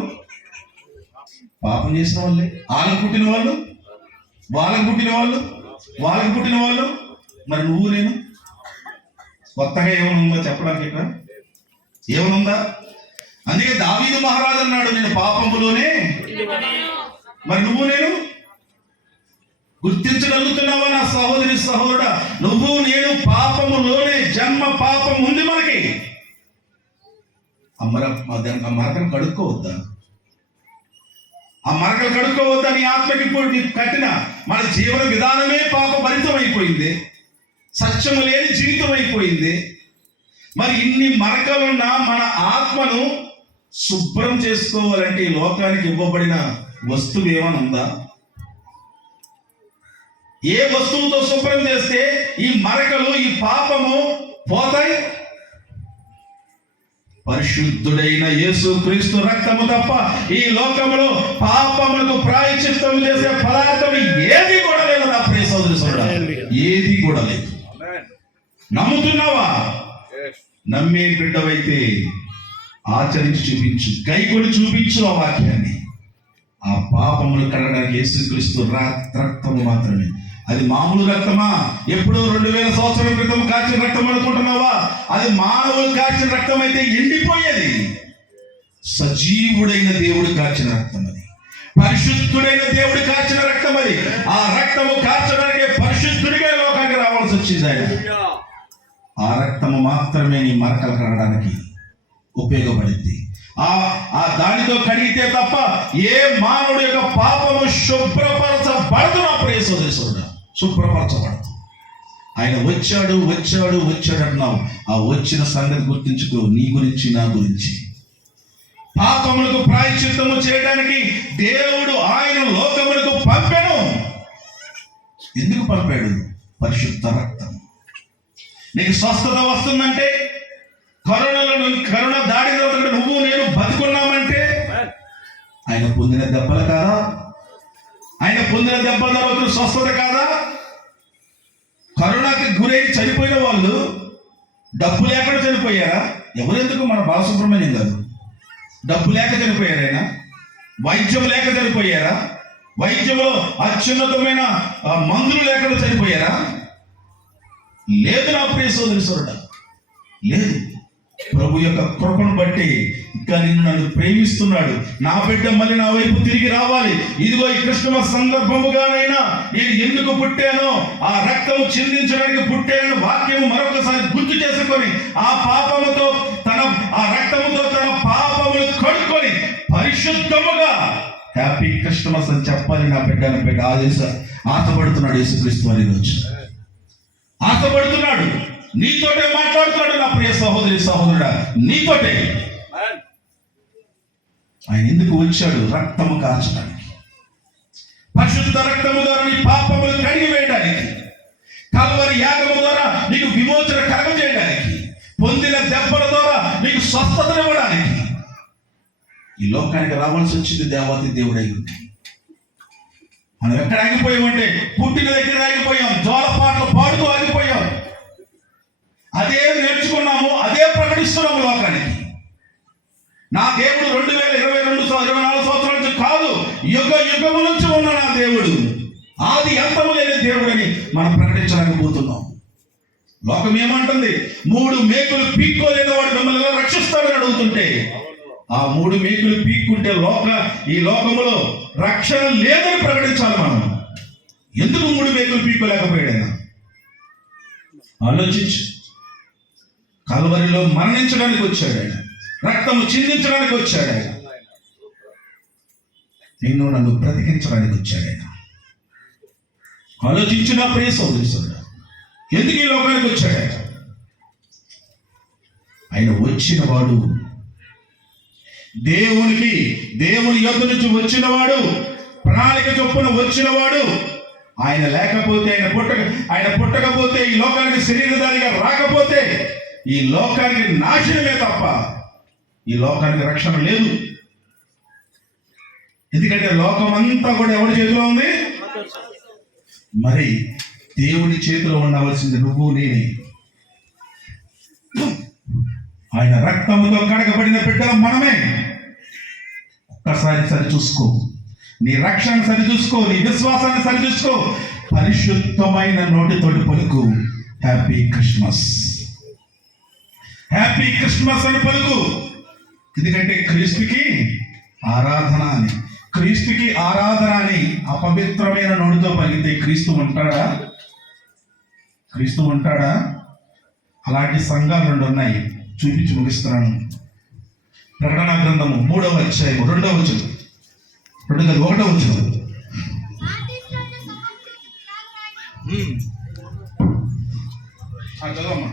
పాపం చేసిన వాళ్ళే. వాళ్ళకు పుట్టిన వాళ్ళు, వాళ్ళకు పుట్టిన వాళ్ళు. మరి నువ్వు నేను కొత్తగా ఏమనుందో చెప్పడానికి ఇక్కడ ఏమనుందా? అందుకే దావీదు మహారాజు అన్నాడు, నేను పాపములోనే. మరి నువ్వు నేను గుర్తించగలుగుతున్నావా? నా సహోదరి సహోదరుడా, నువ్వు నేను పాపములోనే. జన్మ పాపం ఉంది మనకి. ఆ మరకలు కడుక్కోవద్దా? ఆ మరకలు కడుక్కోవద్దా? నీ ఆత్మకి ఇప్పుడు నీకు కట్టిన మన జీవన విధానమే పాప భరితం అయిపోయింది. సత్యము లేని జీవితం అయిపోయింది. మరి ఇన్ని మరకలున్న మన ఆత్మను శుభ్రం చేసుకోవాలంటే ఈ లోకానికి ఇవ్వబడిన వస్తువు ఏమైనా ఉందా? ఏ వస్తువుతో శుభ్రం చేస్తే ఈ మరకలు, ఈ పాపము పోతాయి? పరిశుద్ధుడైన యేసు క్రీస్తు రక్తము తప్ప ఈ లోకములో పాపములకు ప్రాయశ్చిత్తము చేసే పదార్థం ఏది కూడా లేదు. నా ప్రియ సోదరి సోదరుడా, ఏది కూడా లేదు. నమ్ముతున్నావా? నమ్మే బిడ్డవైతే ఆచరించి చూపించు, కైకొని చూపించు ఆ వాక్యాన్ని. ఆ పాపములు కడగడానికి యేసుక్రీస్తు రక్తము మాత్రమే. అది మామూలు రక్తమా? ఎప్పుడో 2000 సంవత్సరాల క్రితం కాచిన రక్తం అనుకుంటున్నావా? అది మానవులు కాచిన రక్తం అయితే ఎండిపోయేది. సజీవుడైన దేవుడు కాచిన రక్తం అది. పరిశుద్ధుడైన దేవుడు కాచిన రక్తం అది. ఆ రక్తము కార్చడానికి పరిశుద్ధుడిగా లోకానికి రావాల్సి వచ్చింది ఆయన. ఆ రక్తము మాత్రమే నీ మరకలు కడగడానికి ఉపయోగపడింది. ఆ దానితో కడిగితే తప్ప ఏ మానవుడి యొక్క పాపము శుభ్రపరచబడదు. నా ప్రియ సోదరుడా, శుభ్రపరచబడదు. ఆయన వచ్చాడు అంటున్నావు. ఆ వచ్చిన సంగతి గుర్తించుకో. నీ గురించి, నా గురించి. పాపములకు ప్రాయశ్చిత్తము చేయడానికి దేవుడు ఆయన లోకములకు పంపెను. ఎందుకు పంపాడు? పరిశుద్ధ రక్తం. నీకు స్వస్థత వస్తుందంటే, కరోనా దాడిన తర్వాత నువ్వు నేను బతుకున్నామంటే ఆయన పొందిన దెబ్బలు కాదా? ఆయన పొందిన దెబ్బల తర్వాత స్వస్థత కాదా? కరోనాకి గురై చనిపోయిన వాళ్ళు డబ్బు లేకుండా చనిపోయారా? ఎవరెందుకు? మన బాలసుబ్రహ్మణ్యం గారు డబ్బు లేక చనిపోయారు. ఆయన వైద్యం లేక చనిపోయారా? వైద్యంలో అత్యున్నతమైన మందులు లేకుండా చనిపోయారా? లేదు నా ప్రియ సోదరుడా, లేదు. ప్రభు యొక్క కృపను బట్టి ఇంకా నన్ను ప్రేమిస్తున్నాడు. నా బిడ్డ మళ్ళీ నా వైపు తిరిగి రావాలి. ఇదిగో ఈ క్రిస్మస్ సందర్భముగానైనా నేను ఎందుకు పుట్టానో, ఆ రక్తము చిందించడానికి పుట్టానని వాక్యము మరొకసారి గుర్తు చేసుకొని ఆ రక్తముతో తన పాపములు కడుక్కొని పరిశుద్ధముగా హ్యాపీ క్రిస్మస్ అని చెప్పాలి నా బిడ్డ ఆశపడుతున్నాడు యేసుక్రీస్తు వారి రోజు. ఆశపడుతున్నాడు. నీతోటే మాట్లాడుతున్నాడు నా ప్రియ సహోదరుడా, నీతోటే. ఆయన ఎందుకు వచ్చాడు? రక్తము కార్చడానికి, పరిశుద్ధ రక్తము ద్వారా నీ పాపములు కడిగి వేయడానికి, కల్వరి యాగము ద్వారా నీకు విమోచన కలగజేయడానికి, పొందిన దెబ్బల ద్వారా నీకు స్వస్థతనివ్వడానికి ఈ లోకానికి రావాల్సి వచ్చింది దేవాతి దేవుడై ఉంది. మనం ఎక్కడ ఆగిపోయామంటే పుట్టిన దగ్గర ఆగిపోయాం, జోలపాటలు పాడుతూ ఆగిపోయాం. అదే నేర్చుకున్నాము, అదే ప్రకటిస్తున్నాము లోకానికి. నా దేవుడు 2024 సంవత్సరాల నుంచి కాదు, యుగము నుంచి ఉన్న నా దేవుడు, ఆది అంతము లేని దేవుడని మనం ప్రకటించడానికి పోతున్నాం. లోకం ఏమంటుంది? 3 మేకులు పీక్కోలేని వాడు మిమ్మల్ని ఎలా రక్షిస్తాడని అడుగుతుంటే, ఆ 3 మేకులు పీక్కుంటే ఈ లోకములో రక్షణ లేదని ప్రకటించాలి మనం. ఎందుకు 3 మేకులు పీక్కోలేకపోయాడు? ఆలోచించు. కల్వరిలో మరణించడానికి వచ్చాడు ఆయన, రక్తము చిందించడానికి వచ్చాడు ఆయన, నిన్ను నన్ను బ్రతికించడానికి వచ్చాడు ఆయన. ఆలోచించిన ప్రియ సోదరుడా, ఎందుకు ఈ లోకానికి వచ్చాడు ఆయన? ఆయన వచ్చిన వాడు దేవుని యొద్ద నుంచి వచ్చినవాడు, ప్రణాళిక చొప్పున వచ్చినవాడు. ఆయన లేకపోతే, ఆయన పుట్టకపోతే, ఈ లోకానికి శరీరధారిగా రాకపోతే ఈ లోకానికి నాశనమే తప్ప ఈ లోకానికి రక్షణ లేదు. ఎందుకంటే లోకం అంతా కూడా ఎవరి చేతిలో ఉంది? మరి దేవుని చేతిలో ఉండవలసింది నువ్వు నేనే. ఆయన రక్తముతో కడగబడిన బిడ్డలు మనమే. ఒక్కసారి సరిచూసుకో, నీ రక్షణ సరిచూసుకో, నీ విశ్వాసాన్ని సరిచూసుకో. పరిశుద్ధమైన నోటితోటి పలుకు హ్యాపీ క్రిస్మస్, హ్యాపీ క్రిస్మస్ అని పలుకు. ఎందుకంటే క్రీస్తుకి ఆరాధన అని, క్రీస్తుకి ఆరాధన అని అపవిత్రమైన నోటితో పలికితే క్రీస్తు ఉంటాడా? క్రీస్తు ఉంటాడా? అలాంటి సంఘాలు 2 ఉన్నాయి, చూపించి ముగిస్తున్నాను. ప్రకటన గ్రంథము 3వ అధ్యాయము 2వ వచనం, 1వ వచనం. చదవమ్మా.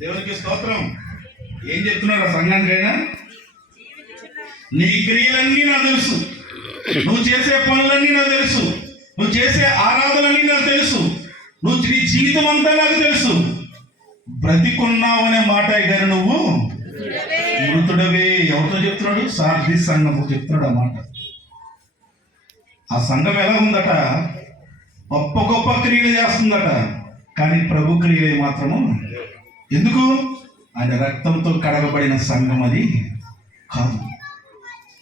దేవునికి స్తోత్రం. ఏం చెప్తున్నారు ఆ సంఘానికైనా? నీ క్రియలన్నీ నాకు తెలుసు, నువ్వు చేసే పనులన్నీ నాకు తెలుసు, నువ్వు చేసే ఆరాధనలన్నీ నాకు తెలుసు, నీ జీవితం అంతా నాకు తెలుసు. బ్రతికున్నావనే మాట గారు నువ్వు మృతుడవే. ఎవరితో చెప్తున్నాడు? సార్థి సంఘం చెప్తున్నాడు ఆ మాట. ఆ సంఘం ఎలా ఉందట? గొప్ప గొప్ప క్రియలు చేస్తుందట, కానీ ప్రభు క్రియలే మాత్రము. ఎందుకు? ఆయన రక్తంతో కడగబడిన సంఘం అది కాదు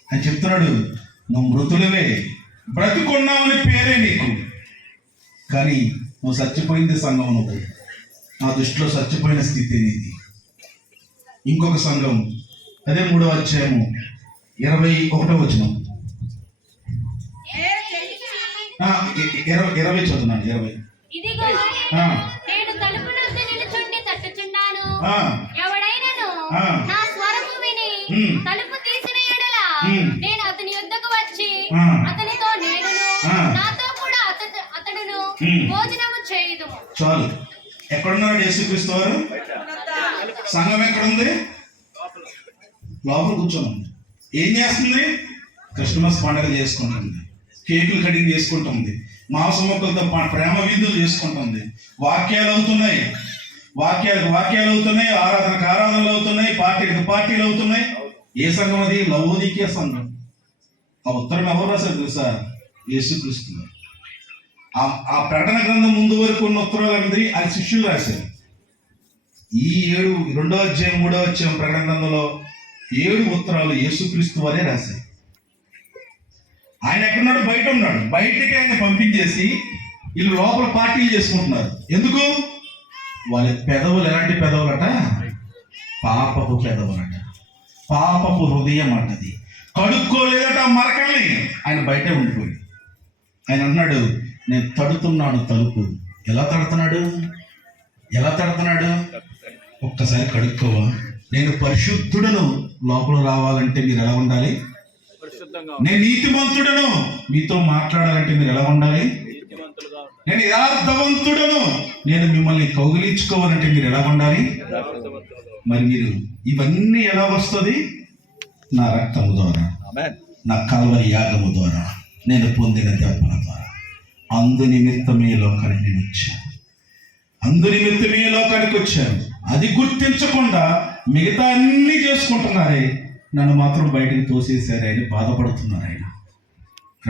అని చెప్తున్నాడు. నువ్వు మృతులవే, బ్రతికున్నావని పేరే నీకు, కానీ నువ్వు చచ్చిపోయింది సంఘం. నువ్వు నా దృష్టిలో చచ్చిపోయిన స్థితి నీది. ఇంకొక సంఘం, అదే 3వ అధ్యాయము 21వ వచనం. 20 చదువున్నాను. 20. ఇదిగో నేను తలుపు వద్ద నిలుచుండి తట్టుచున్నాను. ఎవడైనను నా స్వరము విని తలుపు తీసిన యెడల నేను అతని యొద్దకు వచ్చి అతనితో నేనును నాతో కూడా అతడును భోజనము చేయుదుము. చాలు. ఎక్కడున్నాడు యేసుక్రీస్తు వారు? సంఘం ఎక్కడుంది? లోపల కూర్చొని ఉంది. ఏం చేస్తుంది? క్రిస్మస్ పండుగ చేసుకుంటుంది, కేకులు కటింగ్ చేసుకుంటుంది, మాంసం మొక్కలతో ప్రేమ విందులు చేసుకుంటుంది, వాక్యాలు అవుతున్నాయి, వాక్యాలు అవుతున్నాయి, ఆరాధనలు అవుతున్నాయి, పార్టీలు అవుతున్నాయి. ఏ సంఘం అది? లవోదికీయ సంఘం. ఆ ఉత్తరం ఎవరు రాశారు తెలుసా? యేసుక్రీస్తు. ఆ ప్రకటన గ్రంథం ముందు వరకు ఉన్న ఉత్తరాలు అనేది అది శిష్యులు రాశారు. ఈ 2వ అధ్యాయం 3వ అధ్యాయం ప్రకటన గ్రంథంలో 7 ఉత్తరాలు యేసుక్రీస్తు వారే రాశారు. ఆయన ఎక్కడున్నాడు? బయట ఉన్నాడు. బయటికి ఆయన పంపించేసి వీళ్ళు లోపల పార్టీలు చేసుకుంటున్నారు. ఎందుకు? వాళ్ళ పెదవులు ఎలాంటి పెదవులట? పాపపు పెదవులట, పాపపు హృదయం అంటది. కడుక్కోలేదట మరకల్ని. ఆయన బయటే ఉండిపోయి ఆయన అన్నాడు, నేను తడుతున్నాను తలుపు. ఎలా తడుతున్నాడు? ఒక్కసారి కడుక్కోవా? నేను పరిశుద్ధుడను, లోపల రావాలంటే మీరు ఎలా ఉండాలి? నేను నీతిమంతుడను, మీతో మాట్లాడాలంటే మీరు ఎలా ఉండాలి? నేను యథార్థవంతుడను, నేను మిమ్మల్ని కౌగిలించుకోవాలంటే మీరు ఎలా ఉండాలి? మరి మీరు ఇవన్నీ ఎలా వస్తుంది? నా రక్తము ద్వారా, నా కల్వరి యాగము ద్వారా, నేను పొందిన దెబ్బల ద్వారా. అందు నిమిత్తమే లోకానికి నేను వచ్చాను. అది గుర్తించకుండా మిగతా అన్నీ చేసుకుంటున్నారే, నన్ను మాత్రం బయటికి తోసేశారే అని బాధపడుతున్నారు ఆయన.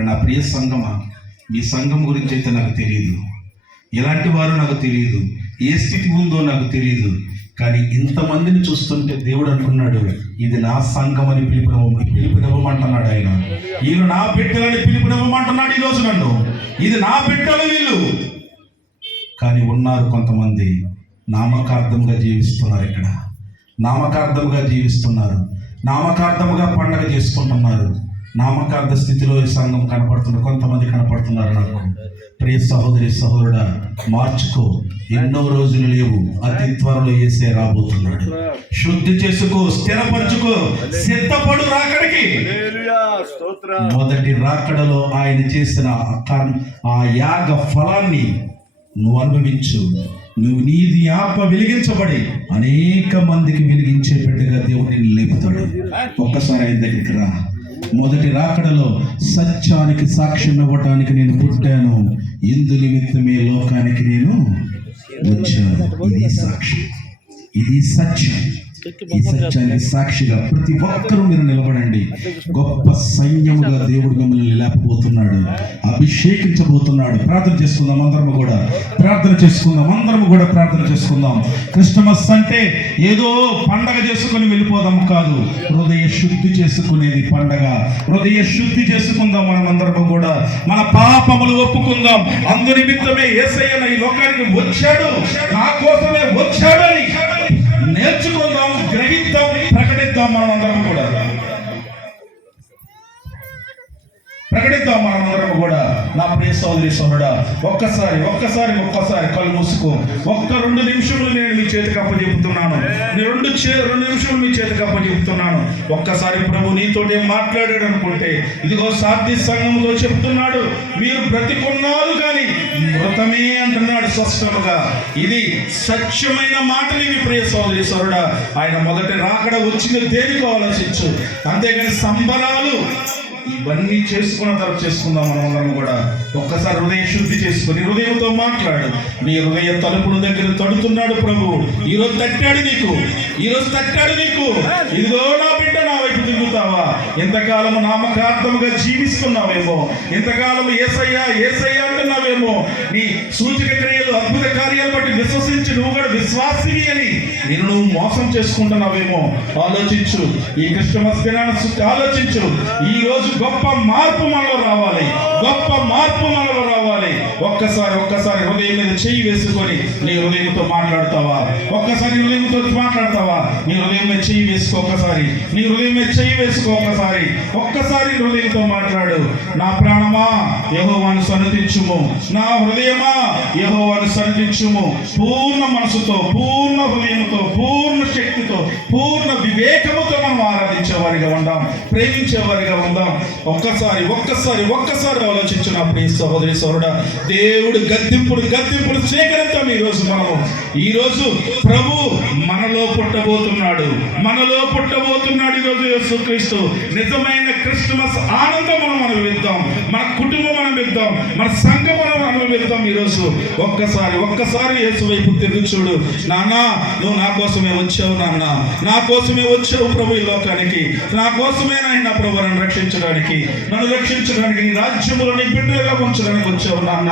నా ప్రియ సంఘమా, మీ సంఘం గురించి అయితే నాకు తెలియదు, ఎలాంటి వారు నాకు తెలియదు, ఏ స్థితి ఉందో నాకు తెలియదు. కానీ ఇంతమందిని చూస్తుంటే దేవుడు అనుకున్నాడు, ఇది నా సంఘం అని పిలుపునివ్వమంటున్నాడు ఆయన. వీళ్ళు నా బిడ్డలని పిలుపునివ్వమంటున్నాడు ఈరోజు నన్ను. ఇది నా బిడ్డలు వీళ్ళు. కానీ ఉన్నారు కొంతమంది నామకార్థంగా జీవిస్తున్నారు. ఇక్కడ నామకార్థంగా జీవిస్తున్నారు, నామకార్థముగా పండగ చేసుకుంటున్నారు. నామకార్థ స్థితిలో ఈ సంఘం కనపడుతున్నారు, కొంతమంది కనపడుతున్నారు. నాకు ప్రియ సహోదరి సహోదరుడా, మార్చుకో. ఎన్నో రోజులు లేవు, అతి త్వరలో యేసే రాబోతున్నాడు. శుద్ధి చేసుకో, స్థిరపరచుకో, సిద్ధపడు రాకడికి. మొదటి రాకడలో ఆయన చేసిన ఆ యాగ ఫలాన్ని నువ్వు అనుభవించు. నువ్వు నీది ఆత్మ వెలిగించబడి అనేక మందికి వెలిగించే బిడ్డగా దేవుడు నిన్ను లేపుతాడు. ఒక్కసారి ఆయన దగ్గరికి రా. మొదటి రాకడలో సత్యానికి సాక్ష్యం ఇవ్వటానికి నేను పుట్టాను, ఇందు నిమిత్తమే లోకానికి నేను వచ్చాను. ఇది సాక్షి, ఇది సత్యం. ఈ సత్యానికి సాక్షిగా ప్రతి ఒక్కరూ మీరు నిలబడండి. గొప్ప సైన్యముగా దేవుడు మిమ్మల్ని లేపబోతున్నాడు, అభిషేకించబోతున్నాడు. ప్రార్థన చేసుకుందాం, అందరము కూడా ప్రార్థన చేసుకుందాం. క్రిస్టమస్ అంటే ఏదో పండగ చేసుకుని వెళ్ళిపోదాం కాదు, హృదయ శుద్ధి చేసుకునేది పండగ. హృదయ శుద్ధి చేసుకుందాం. మనమందరము కూడా మన పాపములు ఒప్పుకుందాం. అందు నిమిత్తమే యేసయ్య ఈ లోకానికి వచ్చాడు, నా కోసమే వచ్చాడని నేర్చుకుందాం, గ్రహిద్దాం, ప్రకటిద్దాం. మనమందరం కూడా నా ప్రియ సోదరి సోదరుడా, ఒక్కసారి కళ్ళు మూసుకో. 2 నిమిషములు నేను మీ చేతికి అప్పచెబుతున్నాను. 2 నిమిషములు మీ చేతికి అప్పచెబుతున్నాను. ఒక్కసారి ప్రభు నీతోటే మాట్లాడాడు అనుకుంటే, ఇదిగో సార్థి సంఘంతో చెప్తున్నాడు, మీరు బ్రతికున్నారు కానీ మృతమే అంటున్నాడు స్పష్టముగా. ఇది సత్యమైన మాటలు. మీ ప్రియ సోదరి సోదరుడా, ఆయన మొదటి రాకడ వచ్చింది దేనికో ఆలోచించు. అంతేగాని సంబరాలు ఇవన్నీ చేసుకున్న తర్వాత చేసుకుందాం. మనమందరం కూడా ఒక్కసారి హృదయ శుద్ధి చేసుకుని హృదయంతో మాట్లాడు. నీ హృదయ తలుపుల దగ్గర తడుతున్నాడు ప్రభు. ఈరోజు తట్టాడు నీకు. ఇదిగో నా బిడ్డ, నా వైపు తిరుగుతావా? ఎంతకాలం నామకార్థముగా జీవిస్తున్నావేమో, ఎంతకాలం యేసయ్యా అంటున్నావేమో, నీ సూచక క్రియలు, అద్భుత కార్యాలు బట్టి విశ్వసించి నువ్వు కూడా విశ్వాసివి అని నువ్వు మోసం చేసుకుంటున్నావేమో. ఆలోచించు. ఈ క్రిస్టమస్ దినాన్ని ఆలోచించు. ఈ రోజు గొప్ప మార్పు మనలో రావాలి. ఒక్కసారి హృదయం మీద చెయ్యి వేసుకొని నీ హృదయంతో మాట్లాడతావా? ఒక్కసారి హృదయంతో మాట్లాడతావా? నీ హృదయం మీద చెయ్యి వేసుకో. ఒక్కసారి హృదయంతో మాట్లాడు. నా ప్రాణమా యెహోవాను సన్నిధించుము, నా హృదయమా యెహోవాను సన్నిధించుము. పూర్ణ మనసుతో, పూర్ణ హృదయంతో, పూర్ణ శక్తితో, పూర్ణ వివేకముతో మనం ఆరాధించేవారిగా ఉందాం. ప్రేమించేవారిగా ఉందాం. ఒక్కసారి ఆలోచించిన ప్రియ సహోదరి సోదరుడా, దేవుడు గద్దింపులు స్వీకరిద్దాం. ఈ రోజు ప్రభు మనలో పుట్టబోతున్నాడు. ఈరోజు యేసుక్రీస్తు నిజమైన క్రిస్మస్ ఆనందం మనం అనుభవిద్దాం. మన కుటుంబం అనుభవిద్దాం, మన సంఘం మనం అనుభవిద్దాం. ఈరోజు ఒక్కసారి యేసు వైపు తిరిగి చూడు. నాన్న, నువ్వు నా కోసమే వచ్చావు. నాన్న, నా కోసమే వచ్చావు ప్రభు ఈ లోకానికి. నా కోసమే నాయన ప్రభు నన్ను రక్షించడానికి, నీ రాజ్యములో నీ బిడ్డలుగా ఉంచడానికి వచ్చావు. నాన్న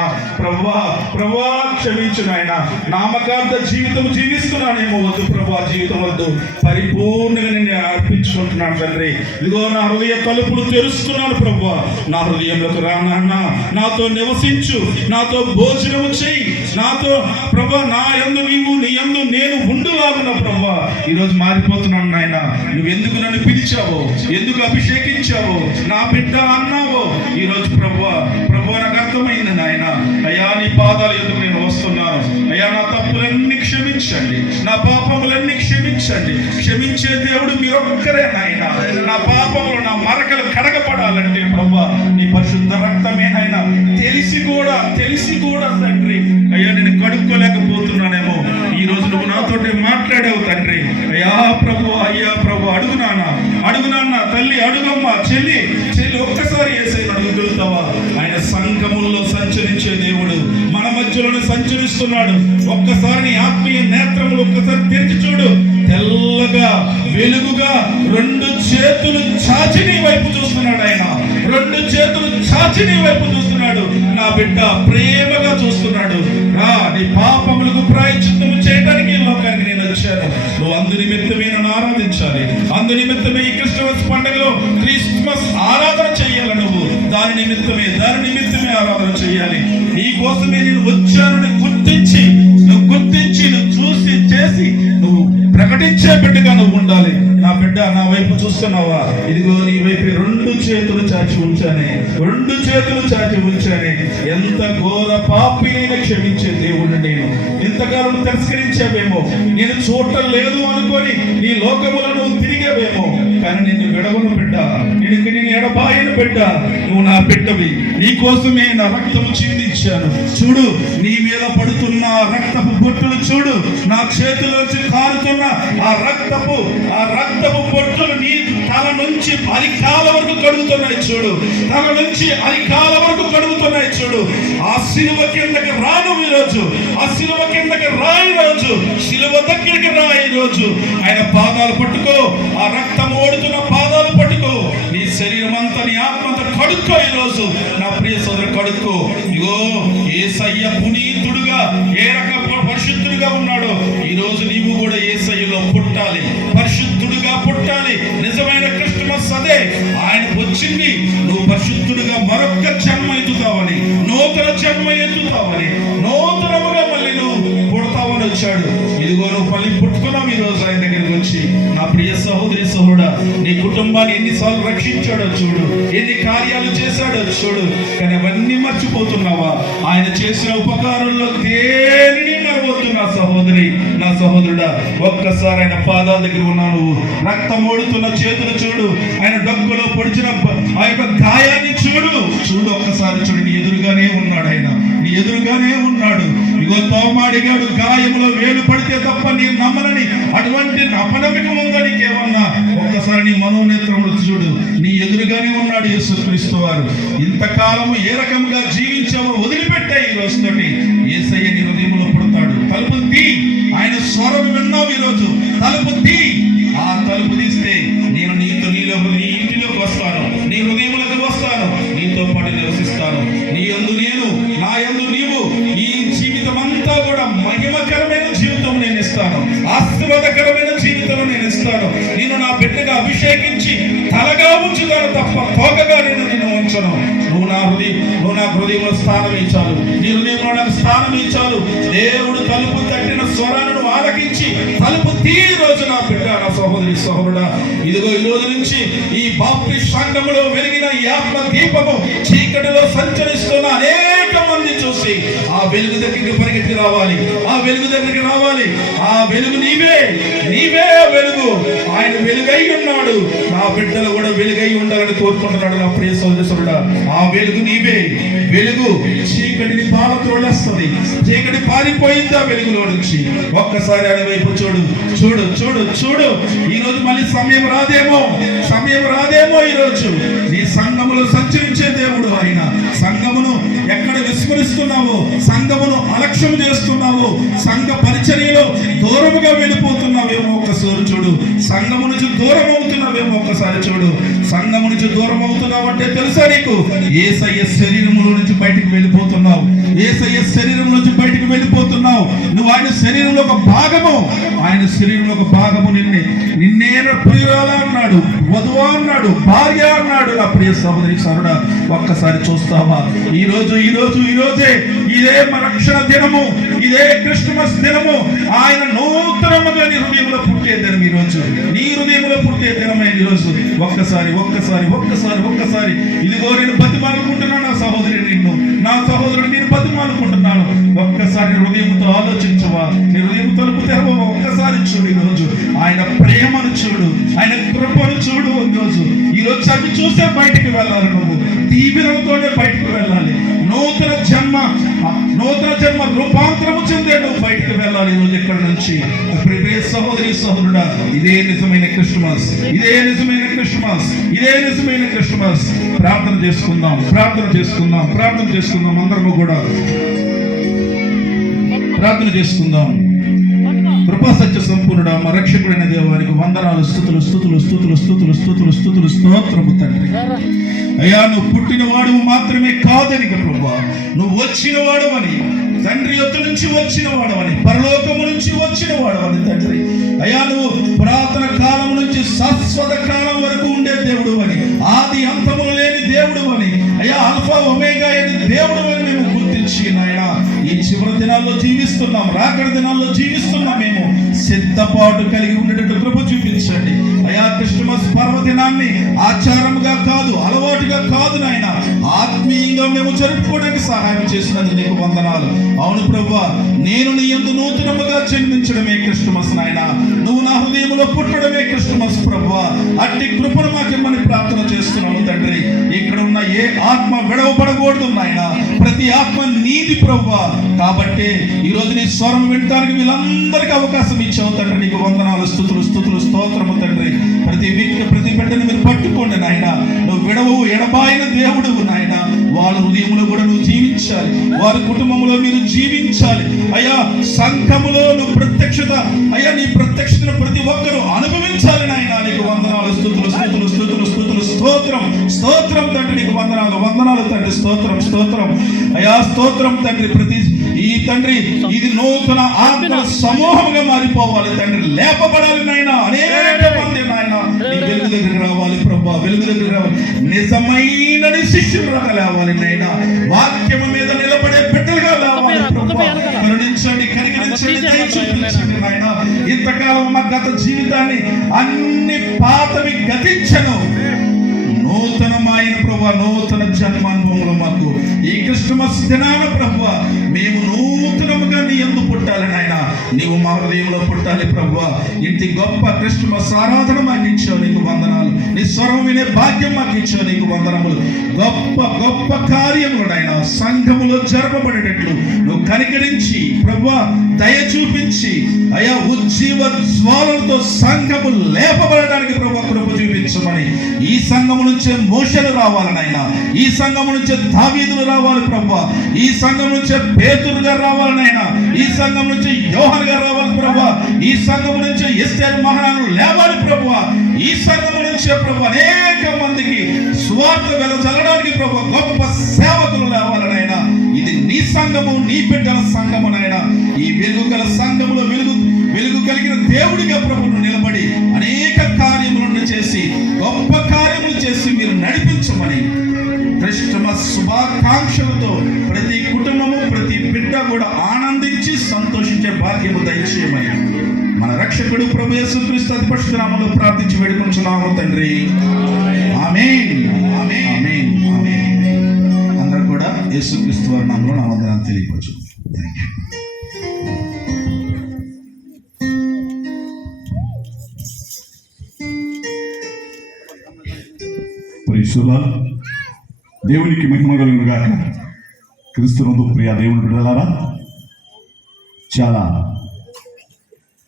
ప్రభువా క్షమించు నాయన. నామకార్థ జీవితం జీవిస్తున్నానేమో, వద్దు ప్రభు, జీవితం వద్దు. పరిపూర్ణంగా నేను అర్పించుకుంటున్నాను తండ్రి. ఇదిగో నా హృదయ తలుపులు తెరుస్తున్నాను ప్రభు. నా హృదయంలోకి రా నాన్న, నాతో నివసించు, నాతో భోజనము చెయ్యి, నాతో ప్రభు నా యందు నీవు, నీ యందు నేను ఉండులాగున ప్రభు. ఈరోజు మారిపోతున్నాను నాయన. నువ్వెందుకు నన్ను పిలిచావో, ఎందుకు అభిషేకించావో, నా బిడ్డ అన్నావో ఈరోజు ప్రభు నాకు అర్థమైంది నాయన. అయ్యా, నీ పాదాల ఎదుగు నేను వస్తున్నాను. అయ్యా, నా తప్పులన్నీ క్షమించండి, నా పాపములన్నీ క్షమించండి. క్షమించే దేవుడు మీరొక్కరే నాయన. నా పాపములు, నా మరకలు కడగపడాలంటే ప్రభు నీ పరిశుద్ధ రక్తమే నాయన. తెలిసి కూడా తండ్రి అయ్యా, నేను కడుక్కోలేకపోతున్నానేమో. ఈ రోజు నువ్వు నాతోటి మాట్లాడావు తండ్రి. అయ్యా ప్రభు అడుగునాన్న తల్లి, అడుగమ్మ, చెల్లి ఒక్కసారి యేసయ్యను అడుగుతావా? ఆయన సంఘముల్లో సంచరించే దేవుడు మన మధ్యలోనే సంచరిస్తున్నాడు. ఒక్కసారి నీ ఆత్మీయ నేత్రములు ఒక్కసారి తెరిచి చూడు. తెల్లగా వెలుగుగా 2 చేతులు చాచి నీ వైపు చూస్తున్నాడు. ఆయన 2 చేతులు చాచి నీ వైపు చూస్తున్నాడు. నా బిడ్డ ప్రేమగా చూస్తున్నాడు. రా, నీ పాపములకు ప్రాయశ్చిత్తము చేయడానికి ఈ లోకానికి నేను వచ్చాను. నువ్వు అందు నిమిత్తమే నన్ను ఆరాధించాలి. అందు నిమిత్తమే ఈ క్రిస్మస్ పండుగలో క్రిస్మస్ ఆరాధన చెయ్యాలి. నువ్వు దాని నిమిత్తమే ఆరాధన చెయ్యాలి. నీ కోసమే నేను వచ్చానని గుర్తించి నువ్వు చూసి చేసి నువ్వు ప్రకటించే బిడ్డగా నువ్వు ఉండాలి. నా బిడ్డ, నా వైపు చూస్తున్నావా? ఇదిగో నీ వైపు 2 చేతులు చాచి ఉంచానే. ఎంత ఘోర పాపినైనా క్షమించే దేవుడు నేను. ఇంతకాలం తిరస్కరించావేమో, నేను చూడటం లేదు అనుకొని నీ లోకములో నువ్వు తిరిగావేమో, కానీ నిన్ను విడవను బిడ్డ, నేను ఎడబాయను బిడ్డ. నువ్వు నా బిడ్డవి. నీ కోసమే నా రక్తము చిందించాను. చూడు, నీ మీద పడుతున్న రక్తపు బొట్టులు చూడు. నా చేతిలోంచి కారుతున్న ఆ రక్తపు బొట్టులు నీ తల నుంచి అరికాల వరకు కడుగుతున్నాయి చూడు. చూడు. ఆ శిలువ కిందకి రాను ఈరోజు. శిలువ దగ్గరికి రా ఈరోజు. ఆయన పాదాలు పట్టుకో, ఆ రక్తం ఓడుతున్న పాదాలు పట్టుకో. నీ శరీరం అంతా, నీ ఆత్మంతా కడుక్కో ఈరోజు. నా ప్రియ సోదరు, కడుక్కో. ఇగో యేసయ్య పునీతుడుగా ఏ రకంగా పరిశుద్ధుడుగా ఉన్నాడో ఈరోజు నీవు కూడా యేసయ్యలో పుట్టాలి, పరిశుద్ధుడుగా పుట్టాలి. నిజమైన క్రిస్మస్ అదే. ఆయన వచ్చింది నువ్వు పరిశుద్ధుడుగా మరొక జన్మ ఎత్తుతావని, నూతన జన్మ ఎత్తుతావని, నూతనముగా మళ్ళీ నువ్వు పుడతావని వచ్చాడు. ఇదిగో నువ్వు మళ్ళీ పుట్టుకున్నావు ఈరోజు ఆయన దగ్గరికి వచ్చి. నా ప్రియ సహోదరి సహోదరుడా, నీ కుటుంబాన్ని ఎన్నిసార్లు రక్షించాడో చూడు, ఎన్ని కార్యాలు చేశాడో చూడు. కానీ అవన్నీ మర్చిపోతున్నావా? ఆయన చేసిన ఉపకారంలో దేనిని మరవద్దు నా సహోదరి, నా సహోదరుడా. ఒక్కసారి ఆయన పాదాల దగ్గర ఉన్నావు. రక్తం ఓడుతున్న చేతులు చూడు. ఆయన డొక్కలో పొడిచిన ఆ యొక్క గాయాన్ని చూడు. ఒక్కసారి చూడు. నీ ఎదురుగానే ఉన్నాడు ఆయన, నీ ఎదురుగానే ఉన్నాడు. ఇగో తోమాడిగాడు గాయములో వేలు పడితే తప్ప నేను నమ్మనని అటువంటి అపనమ్మకం ఉందా నీకేమన్నా? ఒక్కసారి నీ మనోనేత్రములు చూడు. నీ ఎదురుగానే ఉన్నాడు యేసుక్రీస్తు వారు. ఇంతకాలము ఏ రకంగా జీవించావో వదిలిపెట్టే ఈ రోజుతోటి యేసయ్య నీ హృదయంలో పుడతాడు. తలుపు తీ. ఆయన స్వరం విన్నావు ఈరోజు. తలుపు తీ. ఆ తలుపు తీస్తే నేను నీ ఇంటిలోకి వస్తాను, నీ హృదయములకు వస్తాను, నీతో పాటు నివసిస్తాను. నీ యందు నేను, నా యందు నీవు. ఈ జీవితం అంతా కూడా మహిమకరమైన జీవితం నేను ఇస్తాను, ఆశీర్వాదకరమైన జీవితం నేను ఇస్తాను. నేను నా బిడ్డగా అభిషేకించి తలగా ఉంచుతాను తప్ప తోకగా నేను ఉంచను. నువ్వు నా హృదయంలో స్థానం ఇచ్చాను, నీ హృదయంలో నాకు స్థానం ఇచ్చాను. దేవుడు తలుపు తట్టిన స్వరాలను ఆలకించి తలుపు తీ రోజు నా బిడ్డ, నా సహోదరి సహోదరుడా. ఇదిగో ఈ రోజు నుంచి ఈ బాప్టిస్ట్ సంఘములో వెలిగిన ఈ ఆత్మ దీపము చీకటిలో సంచరిస్తున్న అనేక మంది చూసి ఆ వెలుగు దగ్గరికి పరిగెత్తి రావాలి, ఆ వెలుగు దగ్గరికి రావాలి. ఆ వెలుగు నీవే, నీవే ఆ వెలుగు. ఆయన వెలుగై ఉన్నాడు. నా బిడ్డలు కూడా వెలుగై ఉండాలని కోరుకుంటున్నాడు నా ప్రియ సోదరుడా. ఆ వెలుగు నీవే. వెలుగు చీకటిని పాలతోడేస్తుంది. చీకటి పారిపోయింది ఆ వెలుగులో నుంచి. ఒక్కసారి ఆయన వైపు చూడు, చూడు, చూడు, చూడు. ఈ రోజు మళ్ళీ సమయం రాదేమో, సమయం రాదేమో. ఈ రోజు నీ సంఘములో సంచరించే దేవుడు ఆయన. సంఘమును ఎక్కడ విస్మరిస్తున్నావో, సంఘమును అలక్ష్యం చేస్తున్నావో, సంఘ పరిచర్యలో దూరముగా వెళ్ళిపోతున్నావేమో ఒక్కసారి చూడు. సంఘము నుంచి దూరం అవుతున్నావేమో ఒక్కసారి చూడు. సంఘము నుంచి దూరం అవుతున్నావంటే తెలుసా నీకు? యేసయ్య శరీరములో నుంచి బయటికి వెళ్ళిపోతున్నావు. యేసయ్య శరీరం నుంచి బయటికి వెళ్ళిపోతున్నావు. నువ్వు ఆయన శరీరంలో ఒక భాగము, ఆయన శరీరంలో ఒక భాగము. నిన్నే ప్రియురాలా అన్నాడు, వధువా అన్నాడు, భార్య అన్నాడు. నా ప్రియ సహోదరి సరుడా, ఒక్కసారి చూస్తావా? ఈ రోజే ఇదే మన రక్షణ దినము, ఇదే క్రిస్మస్ దినము. ఆయన నూతనముగా నీ హృదయంలో పుట్టే దినం. ఈ రోజు నీ హృదయంలో పుట్టే దినమే ఈ రోజు. ఒక్కసారి ఇదిగో నేను బతిమాలుకుంటున్నాను నా సహోదరి, నిన్ను, నా సహోదరుడు నేను బతిమాలుకుంటున్నాను. ఒక్కసారి హృదయంతో ఆలోచించవా? నీ హృదయం తలుపు తెరవవా? ఒక్కసారి చూడు. ఈ రోజు ఆయన ప్రేమను చూడు, ఆయన కృపను చూడు. ఈ రోజు అవి చూసే బయటికి వెళ్ళాలి. నువ్వు దీవెనలతోనే బయటికి వెళ్ళాలి. నూతన జన్మ రూపాంతరము చెందే నువ్వు బయటికి వెళ్ళాలి ఈ రోజు ఇక్కడ నుంచి. ప్రియ సహోదరి సహోదరుడా, ఇదే నిజమైన క్రిస్మస్, ఇదే నిజమైన క్రిస్మస్, ఇదే నిజమైన క్రిస్మస్. ప్రార్థన చేసుకుందాం, ప్రార్థన చేసుకుందాం, ప్రార్థన చేసుకుందాం. అందరము కూడా ప్రార్థన చేసుకుందాం. కృపా సత్య సంపూర్ణుడా, మా రక్షకుడైన దేవానికి వందనాలు, స్తుతులు, స్తుతులు, స్తుతులు, స్తుతులు, స్తుతులు, స్తుతులు, స్తోత్రము తండ్రి. అయ్యా, నువ్వు పుట్టినవాడు మాత్రమే కాదని ప్రభువా, నువ్వు వచ్చినవాడు అని, తండ్రి యొద్ద నుంచి వచ్చినవాడు అని, పరలోకము నుంచి వచ్చినవాడు అని తండ్రి. అయ్యా, నువ్వు పురాతన కాలం నుంచి శాశ్వత కాలం వరకు ఉండే దేవుడు అని, ఆది అంతములు లేని దేవుడు అని, అయ్యా ఆల్ఫా ఒమేగా అని దేవుడు అని మేము గుర్తించి నాయన ఈ చివరి దినాల్లో జీవిస్తున్నాం, రాకడ దినాల్లో జీవిస్తున్నాం. మేము సిద్ధపాటు కలిగి ఉండేటట్టు కృప చూపించండి అయ్యా. క్రిస్మస్ పర్వదినాన్ని ఆచారముగా కాదు, అలవాటుగా కాదు నాయన, ఆత్మీయంగా మేము జరుపుకోవడానికి సహాయం చేసినందుకు నీకు వందనాలు. అవును ప్రభువా, నేను నీ యందు నూతనముగా జన్మించడమే క్రిస్మస్ నాయన, నువ్వు నా హృదయంలో పుట్టడమే క్రిస్మస్ ప్రభువా. అట్టి కృపను మాకిమ్మని ప్రార్థన చేస్తున్నాము తండ్రి. ఇక్కడ ఉన్న ఏ ఆత్మ విడవబడకూడదు నాయన, ప్రతి ఆత్మ నీది ప్రభువా. కాబట్టి ఈ రోజు నీ స్వరం వినడానికి వీళ్ళందరికీ అవకాశం ఇచ్చావు తండ్రి, నీకు వందనాలు, స్తుతులు, స్తుతులు, స్తోత్రము తండ్రి. ప్రతి వ్యక్తి, ప్రతి బిడ్డను మీరు పట్టుకోండి నాయన. నువ్వు విడవవు, ఎడబాయిన దేవుడు నాయన. వాళ్ళ హృదయంలో కూడా నువ్వు జీవించాలి, వారి కుటుంబంలో మీరు జీవించాలి అయ్యా. సంఘములో నువ్వు ప్రత్యక్షత అయ్యా, నీ ప్రత్యక్షతను ప్రతి ఒక్కరూ అనుభవించాలి నాయన. నీకు వందనాలు, స్తుతులు, స్తుతులు, స్తుతులు, స్తుతులు, స్తోత్రం, స్తోత్రం తండ్రి. నీకు వందనాలు, వందనాలు తండ్రి. స్తోత్రం, స్తోత్రం అయ్యా, స్తోత్రం తండ్రి. ప్రతి ఈ తండ్రి ఇది నూతన ఆత్మ సమూహంగా మారిపోవాలి తండ్రి, లేపబడాలి నాయన. అనేక మంది నాయన నీ వెలుగు దగ్గరికి రావాలి ప్రభా, వెలుగు దగ్గరికి రావాలి. నిజమైన శిష్యులుగా లేవాలి నాయన, వాక్యము మీద నిలబడే బిడ్డలుగా లేవాలి ప్రభా. కరుణించండి, కనికరించండి, దయ చూపించండి నాయన. ఇంతకాలం మా గత జీవితాన్ని అన్ని పాతవి గతించను, నూతనమైన ప్రభా, నూతన జన్మానుభవంలో మాకు ఈ క్రిస్మస్ దినాన ప్రభా మేము నూతనముగా నీ యందు పుట్టాలి నాయన. నీవు మా హృదయంలో పుట్టాలి ప్రభా. ఇంటి గొప్ప క్రిస్మస్ ఆరాధన మాకు ఇచ్చావు, నీకు వందనాలు. నీ స్వరం వినే భాగ్యం మాకు ఇచ్చావు, నీకు వందనములు. గొప్ప గొప్ప కార్యములు నాయన సంఘములో జరపబడేటట్లు నువ్వు కనికరించి ప్రభా, దయ చూపించి అయా, ఉజ్జీవ జ్వాలలతో సంఘము లేపబడడానికి ప్రభా కృప చూపించమని. ఈ సంఘము నుంచే మోషేలు రావాలి నాయన, ఈ సంఘము నుంచే దావీదులు రావాలి ప్రభా, ఈ సంఘం నుంచే పేతురు గారు రావాలి నాయన, ఈ సంఘం నుంచి యోహాను గారు రావాలి ప్రభా, ఈ సంఘం నుంచి ఎస్తేరు మహారాణులు లేవాలి ప్రభా, ఈ సంఘం నుంచే ప్రభా అనేక మందికి స్వార్థ వెదజల్లడానికి ప్రభా గొప్ప సేవకులు లేవాలి నాయన. ఇది నీ సంఘము, నీ బిడ్డల సంఘము నాయన. ఈ వెలుగు గల సంఘములో వెలుగు కలిగిన దేవుడిగా ప్రభువును నిలబడి అనేక కార్యములను చేసి, గొప్ప కార్యములు చేసి మీరు నడిపించమని క్రిస్మస్ శుభాకాంక్షలతో ప్రతి కుటుంబము, ప్రతి బిడ్డ కూడా ఆనందించి సంతోషించే భాగ్యము దయచేయమని మన రక్షకుడు ప్రభు యేసుక్రీస్తు అతి పరిశుద్ధ నామములో ప్రార్థించి వేడుకొంచున్నాము తండ్రి. ఆమేన్, ఆమేన్, ఆమేన్. అందరూ కూడా యేసుక్రీస్తు వారి నామములో నా వందనాలు తెలియవచ్చు. Thank you. ప్రైసులా దేవునికి మహిమ కలుగును గాక. క్రీస్తునందు ప్రియ దేవుని బిడ్డలారా, చాలా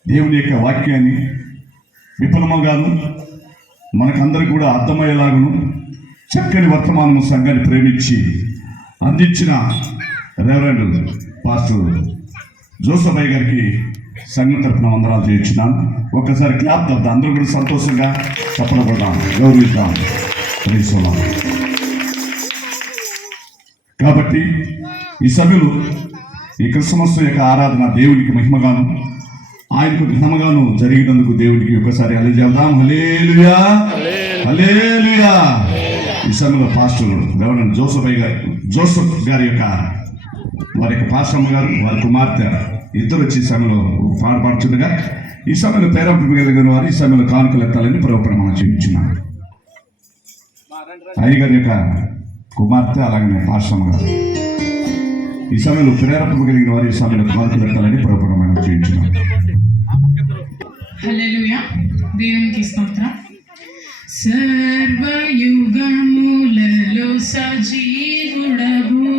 దేవుని యొక్క వాక్యాన్ని విపులముగాను మనకందరికి కూడా అర్థమయ్యేలాగును చక్కని వర్తమానము సంఘాన్ని ప్రేమించి అందించిన రెవరెండ్ పాస్టర్ జోసఫ్ గారికి సంఘం తరపున వందనాలు చేయించున్నాను. ఒక్కసారి క్లాప్ తప్ప అందరూ కూడా సంతోషంగా తప్పనపడదాం, గౌరవిద్దాం. ప్రైసులా. కాబట్టి ఈ సభ్యులు ఈ క్రిస్మస్ యొక్క ఆరాధన దేవునికి మహిమగాను ఆయనకు ఘనముగాను జరిగినందుకు దేవునికి ఒకసారి హల్లెలూయా, హల్లెలూయా, హల్లెలూయా. ఈ సమయంలో పాస్టర్ రెవరెండ్ జోసఫ్ గారి యొక్క వారి యొక్క పాస్టమ్మ గారు వారి కుమార్తె ఇద్దరు వచ్చి ఈ సమయంలో పాడుతుండగా ఈ సమయంలో ప్రేరేపణ కలిగిన వారు ఈ సమయంలో కానుకలు ఎత్తాలని ప్రవర్తన చూపించున్నారు. అయ్యగారి యొక్క కుమార్తె అలాగనే పాస్టమ్మ గారు ఈ సమయంలో ప్రేరేపణ కలిగిన వారు ఈ సమయంలో కానుకలు ఎత్తాలని ప్రవర్తన చూపించున్నారు. హల్లెలూయా, దేవునికి స్తోత్రం. సర్వయుగములలో సజీవుడవు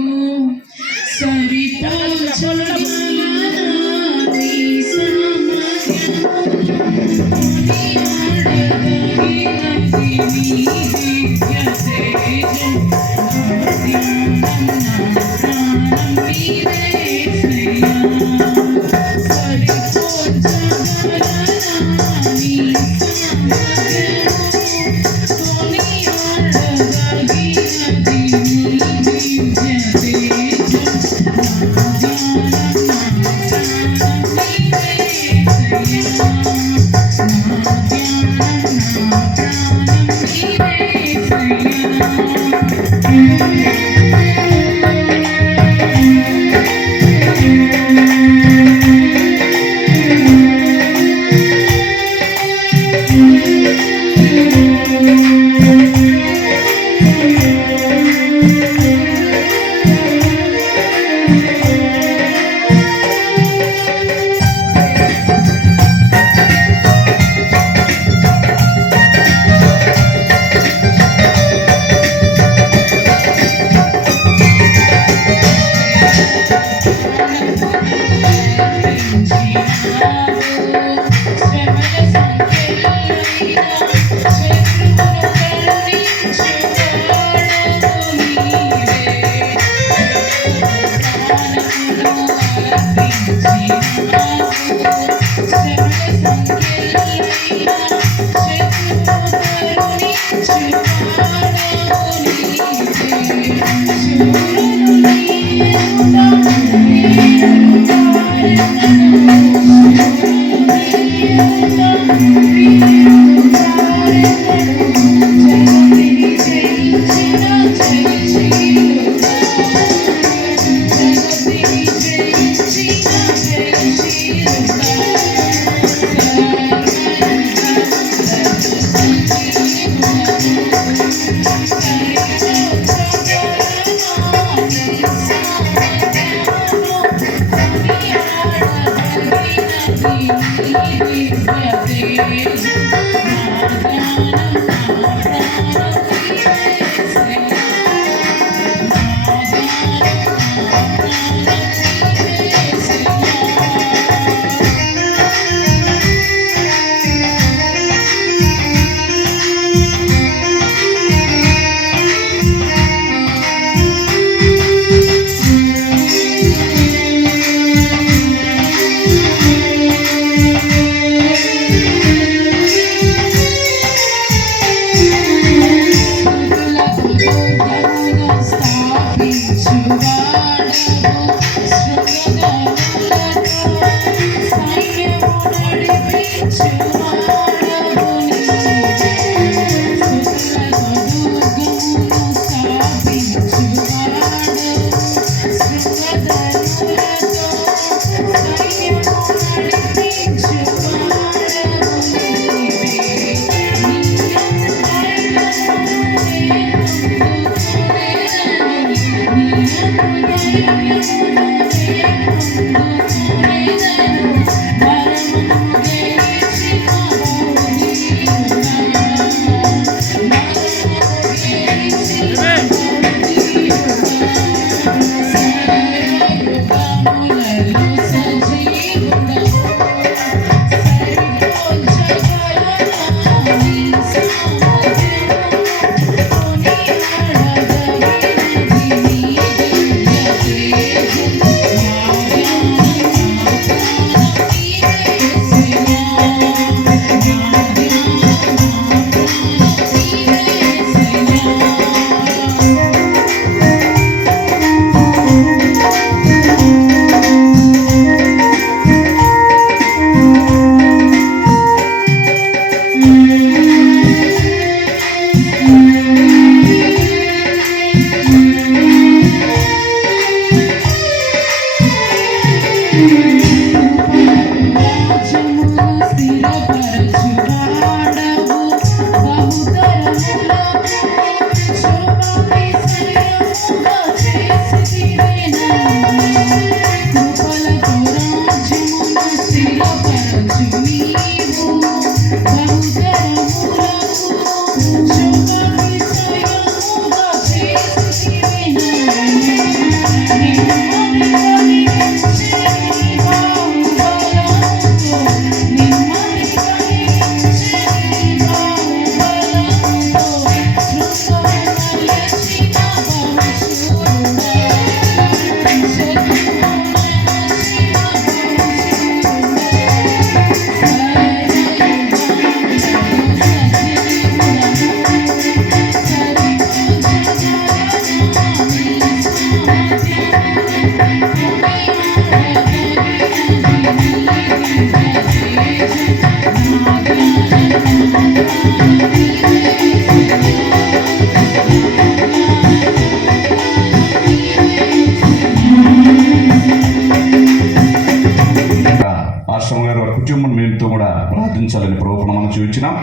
కుటుంబం మేలుతో కూడా ప్రార్థించాలని ప్రభువును మనం చూపించినాం.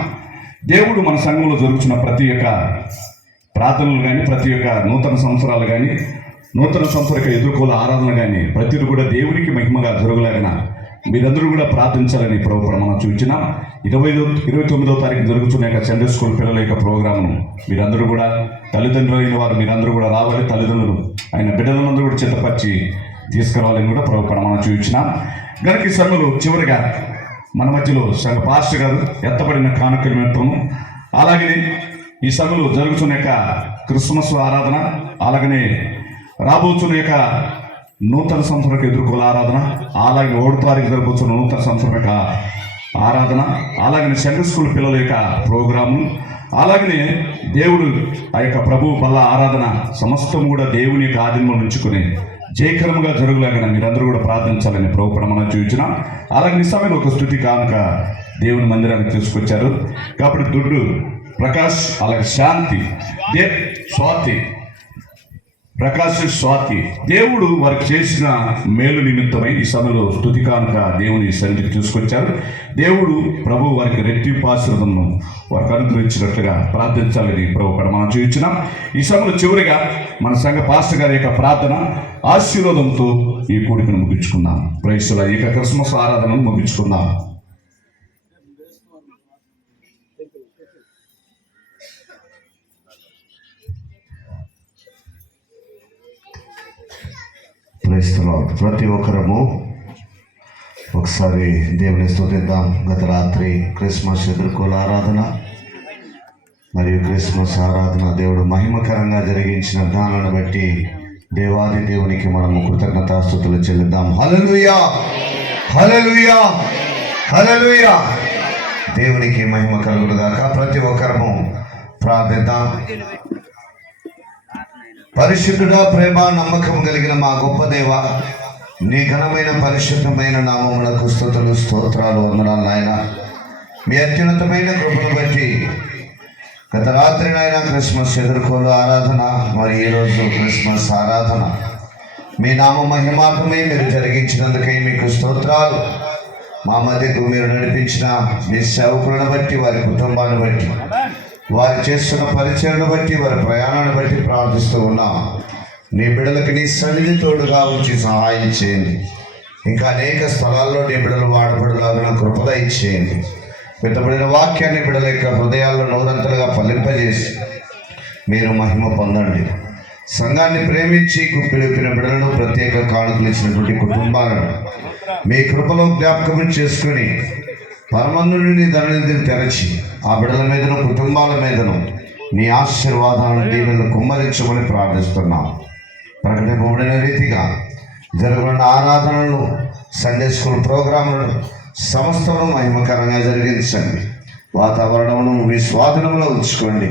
దేవుడు మన సంఘంలో జరుగుతున్న ప్రతి ఒక్క ప్రార్థనలు కానీ, ప్రతి ఒక్క నూతన సంవత్సరాలు కానీ, నూతన సంవత్సరాల ఎదుర్కోల ఆరాధన కానీ ప్రతిదీ కూడా దేవునికి మహిమగా జరుగులాగిన మీరందరూ కూడా ప్రార్థించాలని ప్రభువును మనం చూపించినాం. 29వ తారీఖు జరుగుతున్న యొక్క సండే స్కూల్ పిల్లల యొక్క ప్రోగ్రామ్ను మీరందరూ కూడా తల్లిదండ్రులైన వారు మీరందరూ కూడా రావాలి. తల్లిదండ్రులు ఆయన బిడ్డలందరూ కూడా చిత్తపరిచి తీసుకురావాలని కూడా ప్రభువును మనం చూపించినాం. గనుక ఈ సంఘంలో చివరిగా మన మధ్యలో సంఘ పాస్టర్ గారు ఎత్తబడిన కానుకల నిమిత్తము, అలాగనే ఈ సంఘంలో జరుగుతున్న యొక్క క్రిస్మస్ ఆరాధన, అలాగనే రాబోతున్న యొక్క నూతన సంవత్సరం ఎదుర్కోల ఆరాధన, అలాగే 1వ తారీఖు జరగబోతున్న నూతన సంవత్సరం యొక్క ఆరాధన, అలాగనే సండే స్కూల్ పిల్లల యొక్క ప్రోగ్రాము, అలాగనే దేవుడు ఆ యొక్క ప్రభు పల్ల ఆరాధన సమస్తం కూడా దేవుని యొక్క ఆధీనంలో ఉంచుకుని జయకరముగా జరుగులాగిన మీరందరూ కూడా ప్రార్థించాలని ప్రభువును మనం చూపించినాం. అలాగే నిజమైన ఒక స్తుతి కానుక దేవుని మందిరానికి తీసుకొచ్చారు. కాబట్టి దుడ్డు ప్రకాష్, అలాగే శాంతి స్వాతి దేవుడు వారికి చేసిన మేలు నిమిత్తమై ఈ సమయంలో స్తుతి కానుక దేవుని సన్నిధికి తీసుకొచ్చారు. దేవుడు ప్రభు వారికి రెట్టింపు ఆశీర్వాదమును వారికి అనుగ్రహించినట్లుగా ప్రార్థించాలని ప్రభువును మనం చూపించినాం. ఈ సమయంలో చివరిగా మన సంఘ పాస్టర్ గారి యొక్క ప్రార్థన ఆశీర్వాదంతో ఈ కూడికను ముగించుకుందాం. Praise Lord. ఈ క్రిస్మస్ ఆరాధనను ముగించుకుందాం. Praise the Lord. ప్రతి ఒక్కరము ఒకసారి దేవుని స్తుతిద్దాం. గత రాత్రి క్రిస్మస్ ఎదుర్కోల ఆరాధన మరియు క్రిస్మస్ ఆరాధన దేవుడు మహిమకరంగా జరిగించిన దానాన్ని బట్టి దేవాది దేవునికి మనము కృతజ్ఞతాస్తుతులు చెల్లిద్దాం. హల్లెలూయా, హల్లెలూయా, హల్లెలూయా. దేవునికి మహిమ కలుగును గాక. ప్రతి ఒక్కరము ప్రార్థిద్దాం. పరిశుద్ధుడా, ప్రేమ నమ్మకం కలిగిన మా గొప్ప దేవ, నీ ఘనమైన పరిశుద్ధమైన నామమునకు స్తుతులు, స్తోత్రాలు, వందనాలు నాయన. మీ అత్యున్నతమైన కృపను బట్టి గత రాత్రి నాయన క్రిస్మస్ ఎదుర్కోలు ఆరాధన, మరి ఈరోజు క్రిస్మస్ ఆరాధన మీ నామ మహిమార్థమై మీరు జరిగించినందుకై మీకు స్తోత్రాలు. మా మధ్యకు మీరు నడిపించిన మీ సేవకులను బట్టి, వారి కుటుంబాన్ని బట్టి, వారు చేస్తున్న పరిచయను బట్టి, వారి ప్రయాణాన్ని బట్టి ప్రార్థిస్తూ ఉన్నాం. నీ బిడ్డలకు నీ సన్నిధి తోడుగా ఉంచి సహాయం చేయండి. ఇంకా అనేక స్థలాల్లో నీ బిడ్డలు వాడబడులాగా కృపద ఇచ్చేయండి. పెట్టబడిన వాక్యాన్ని బిడ్డల యొక్క హృదయాల్లో నూరంతలుగా ఫలింపజేసి మీరు మహిమ పొందండి. సంఘాన్ని ప్రేమించి గుప్పిలిపిన బిడ్డలను ప్రత్యేక కానుకలు ఇచ్చినటువంటి కుటుంబాలను మీ కృపలో జ్ఞాపకం చేసుకుని పరమందుని నీ ధననిధిని తెరచి ఆ బిడ్డల మీదను కుటుంబాల మీదను నీ ఆశీర్వాదాలను దీవెనలు కుమ్మరించమని ప్రార్థిస్తున్నాం. ప్రకటింపబడిన రీతిగా జరగబడిన ఆరాధనలు, సండే స్కూల్ ప్రోగ్రాములను సమస్తము మహిమకరంగా జరిగించండి. వాతావరణమును మీ స్వాధీనంలో ఉంచుకోండి.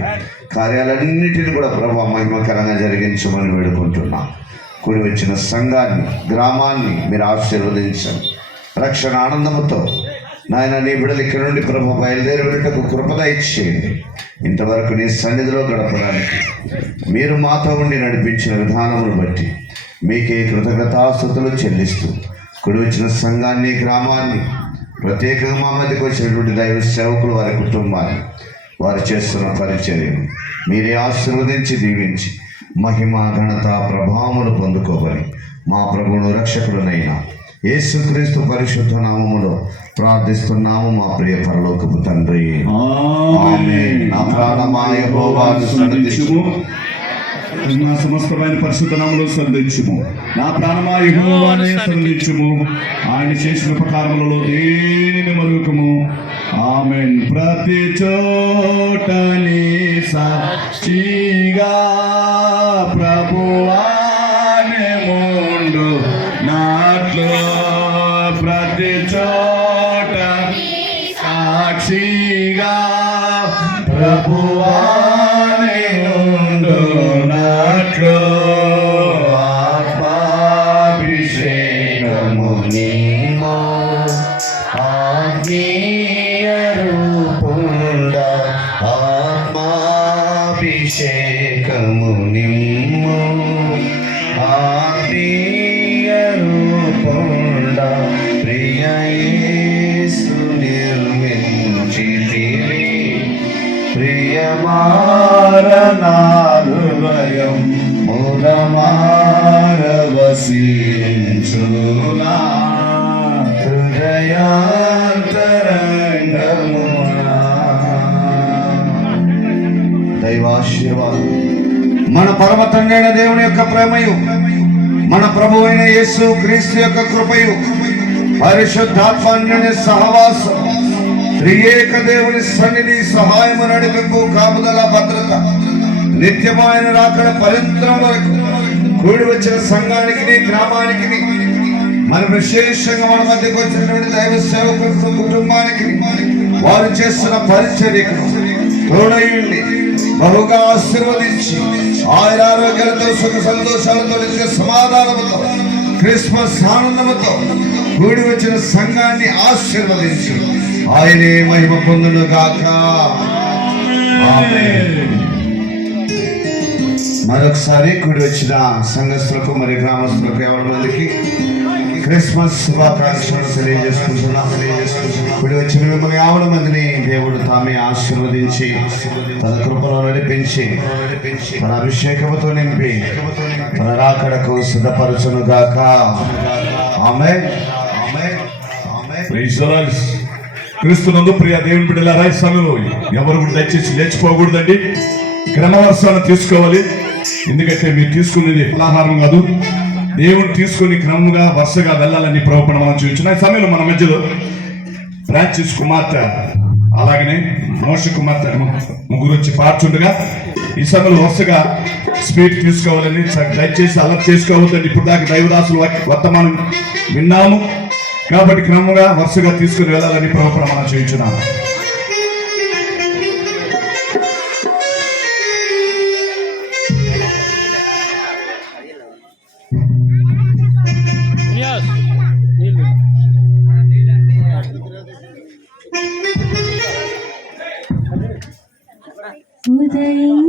కార్యాలన్నిటిని కూడా ప్రభు మహిమకరంగా జరిగించమని వేడుకుంటున్నాం. కూడి వచ్చిన సంఘాన్ని, గ్రామాన్ని మీరు ఆశీర్వదించండి. రక్షణ ఆనందముతో నాయన నీ బిడ్డలు ఇక్కడ నుండి ప్రభు బయలుదేరి వెళ్ళటకు కృపద ఇచ్చేయండి. ఇంతవరకు నీ సన్నిధిలో గడపడానికి మీరు మాతో ఉండి నడిపించిన విధానమును బట్టి మీకే కృతజ్ఞతాస్తుతులు చెల్లిస్తూ కూడి వచ్చిన సంఘాన్ని, గ్రామాన్ని, ప్రత్యేకంగా మా మధ్యకు వచ్చినటువంటి దైవ సేవకులు, వారి కుటుంబాన్ని, వారు చేస్తున్న పరిచర్యను మీరే ఆశీర్వదించి దీవించి మహిమ, ఘనత, ప్రభావములు పొందుకోవాలి. మా ప్రభువును రక్షకుడునైనా యేసుక్రీస్తు పరిశుద్ధ నామములో ప్రార్థిస్తున్నాము మా ప్రియ పరలోకపు తండ్రి. ఆమేన్. నా ప్రాణమా యెహోవాను స్తుతించుము, నా సమస్తమైన పరిశుద్ధ నామములో సంధించుము. నా ప్రాణమా యెహోవానే సంధించుము, ఆయన చేసిన ఉపకారములలో దేనిని మరువకము. ఆమేన్. ప్రతి చోట నీ సాక్షిగా ప్రభువానే ముందు నాట్లో, ప్రతి చోట సాక్షిగా ప్రభువానే ముందు నాట్లో, ఆత్మాభిషేకము నీమో ఆత్మీయ రూపుండ, ఆత్మాభిషేకము నిమ్ము ఆత్మీయ రూపుండ, ప్రియ యేసు నిర్మించితివి ప్రియమారనాలువయం ముదమారవసించునా హృదయాంతరంగమునా. దైవాశీర్వాదం, మన పరమ తండ్రి అయిన దేవుని యొక్క ప్రేమయు, మన ప్రభు అయిన యేసు క్రీస్తు యొక్క కృపయు, పరిశుద్ధాత్మన్యుని సహవాసం, త్రియేక దేవుని సన్నిధి, సహాయము, నడిపింపు, కాపుదల, భద్రత నిత్యమైన రాకడ పర్యంతరం వరకు కూడి వచ్చిన సంఘానికి, గ్రామానికి, మన విశేషంగా మన మధ్యకు వచ్చినటువంటి దైవ సేవకులకు, కుటుంబానికి, వారు చేస్తున్న పరిచర్యకు తోడయుండి బహుగా ఆశీర్వదించి ఆయన ఆరోగ్యాలతో, సుఖ సంతోషాలతో, నిత్య సమాధానముతో, క్రిస్మస్ ఆనందముతో కూడి వచ్చిన సంఘాన్ని ఆశీర్వదించి ఆయనే మహిమ పొందును గాక. ఆమేన్. మరొకసారి కూడి వచ్చిన సంఘస్థులకు మరి గ్రామస్తులకు ఎవరి మందికి క్రిస్మస్ శుభాకాంక్షలు తెలియజేసుకుంటున్నాం. కూడి వచ్చిన మిమ్మల్ని 50 మందిని దేవుడు తామే ఆశీర్వదించి తన కృపలో నడిపించి తన అభిషేకముతో నింపి తన రాకడకు సిద్ధపరచును గాక. Amen. Amen. Amen. Praise the Lord. క్రీస్తునందు ప్రియ దేవుని బిడ్డలారా, ఈ సమయంలో ఎవరు కూడా దయచేసి లేచిపోకూడదండి. క్రమవర్షాలను తీసుకోవాలి. ఎందుకంటే మీరు తీసుకునేది ఫలాహారం కాదు, దేవుడు తీసుకుని క్రమంగా వరుసగా వెళ్ళాలని ప్రభుత్వం మనం చూపించిన ఈ సమయంలో మన మధ్యలో ఫ్రాన్సిస్ కుమార్తె, అలాగనే మోష కుమార్తె ముగ్గురు వచ్చి పాడుచుండగా ఈ సమయంలో వరుసగా స్పీడ్ తీసుకోవాలని దయచేసి అలా చేసుకోవద్దండి. ఇప్పుడు దాకా దైవదాసులు వర్తమానం విన్నాము కాబట్టి క్రమంగా వరుసగా తీసుకుని వెళ్ళాలని ప్రభుత్వం మనం చూపించున్నాము. ఉదయం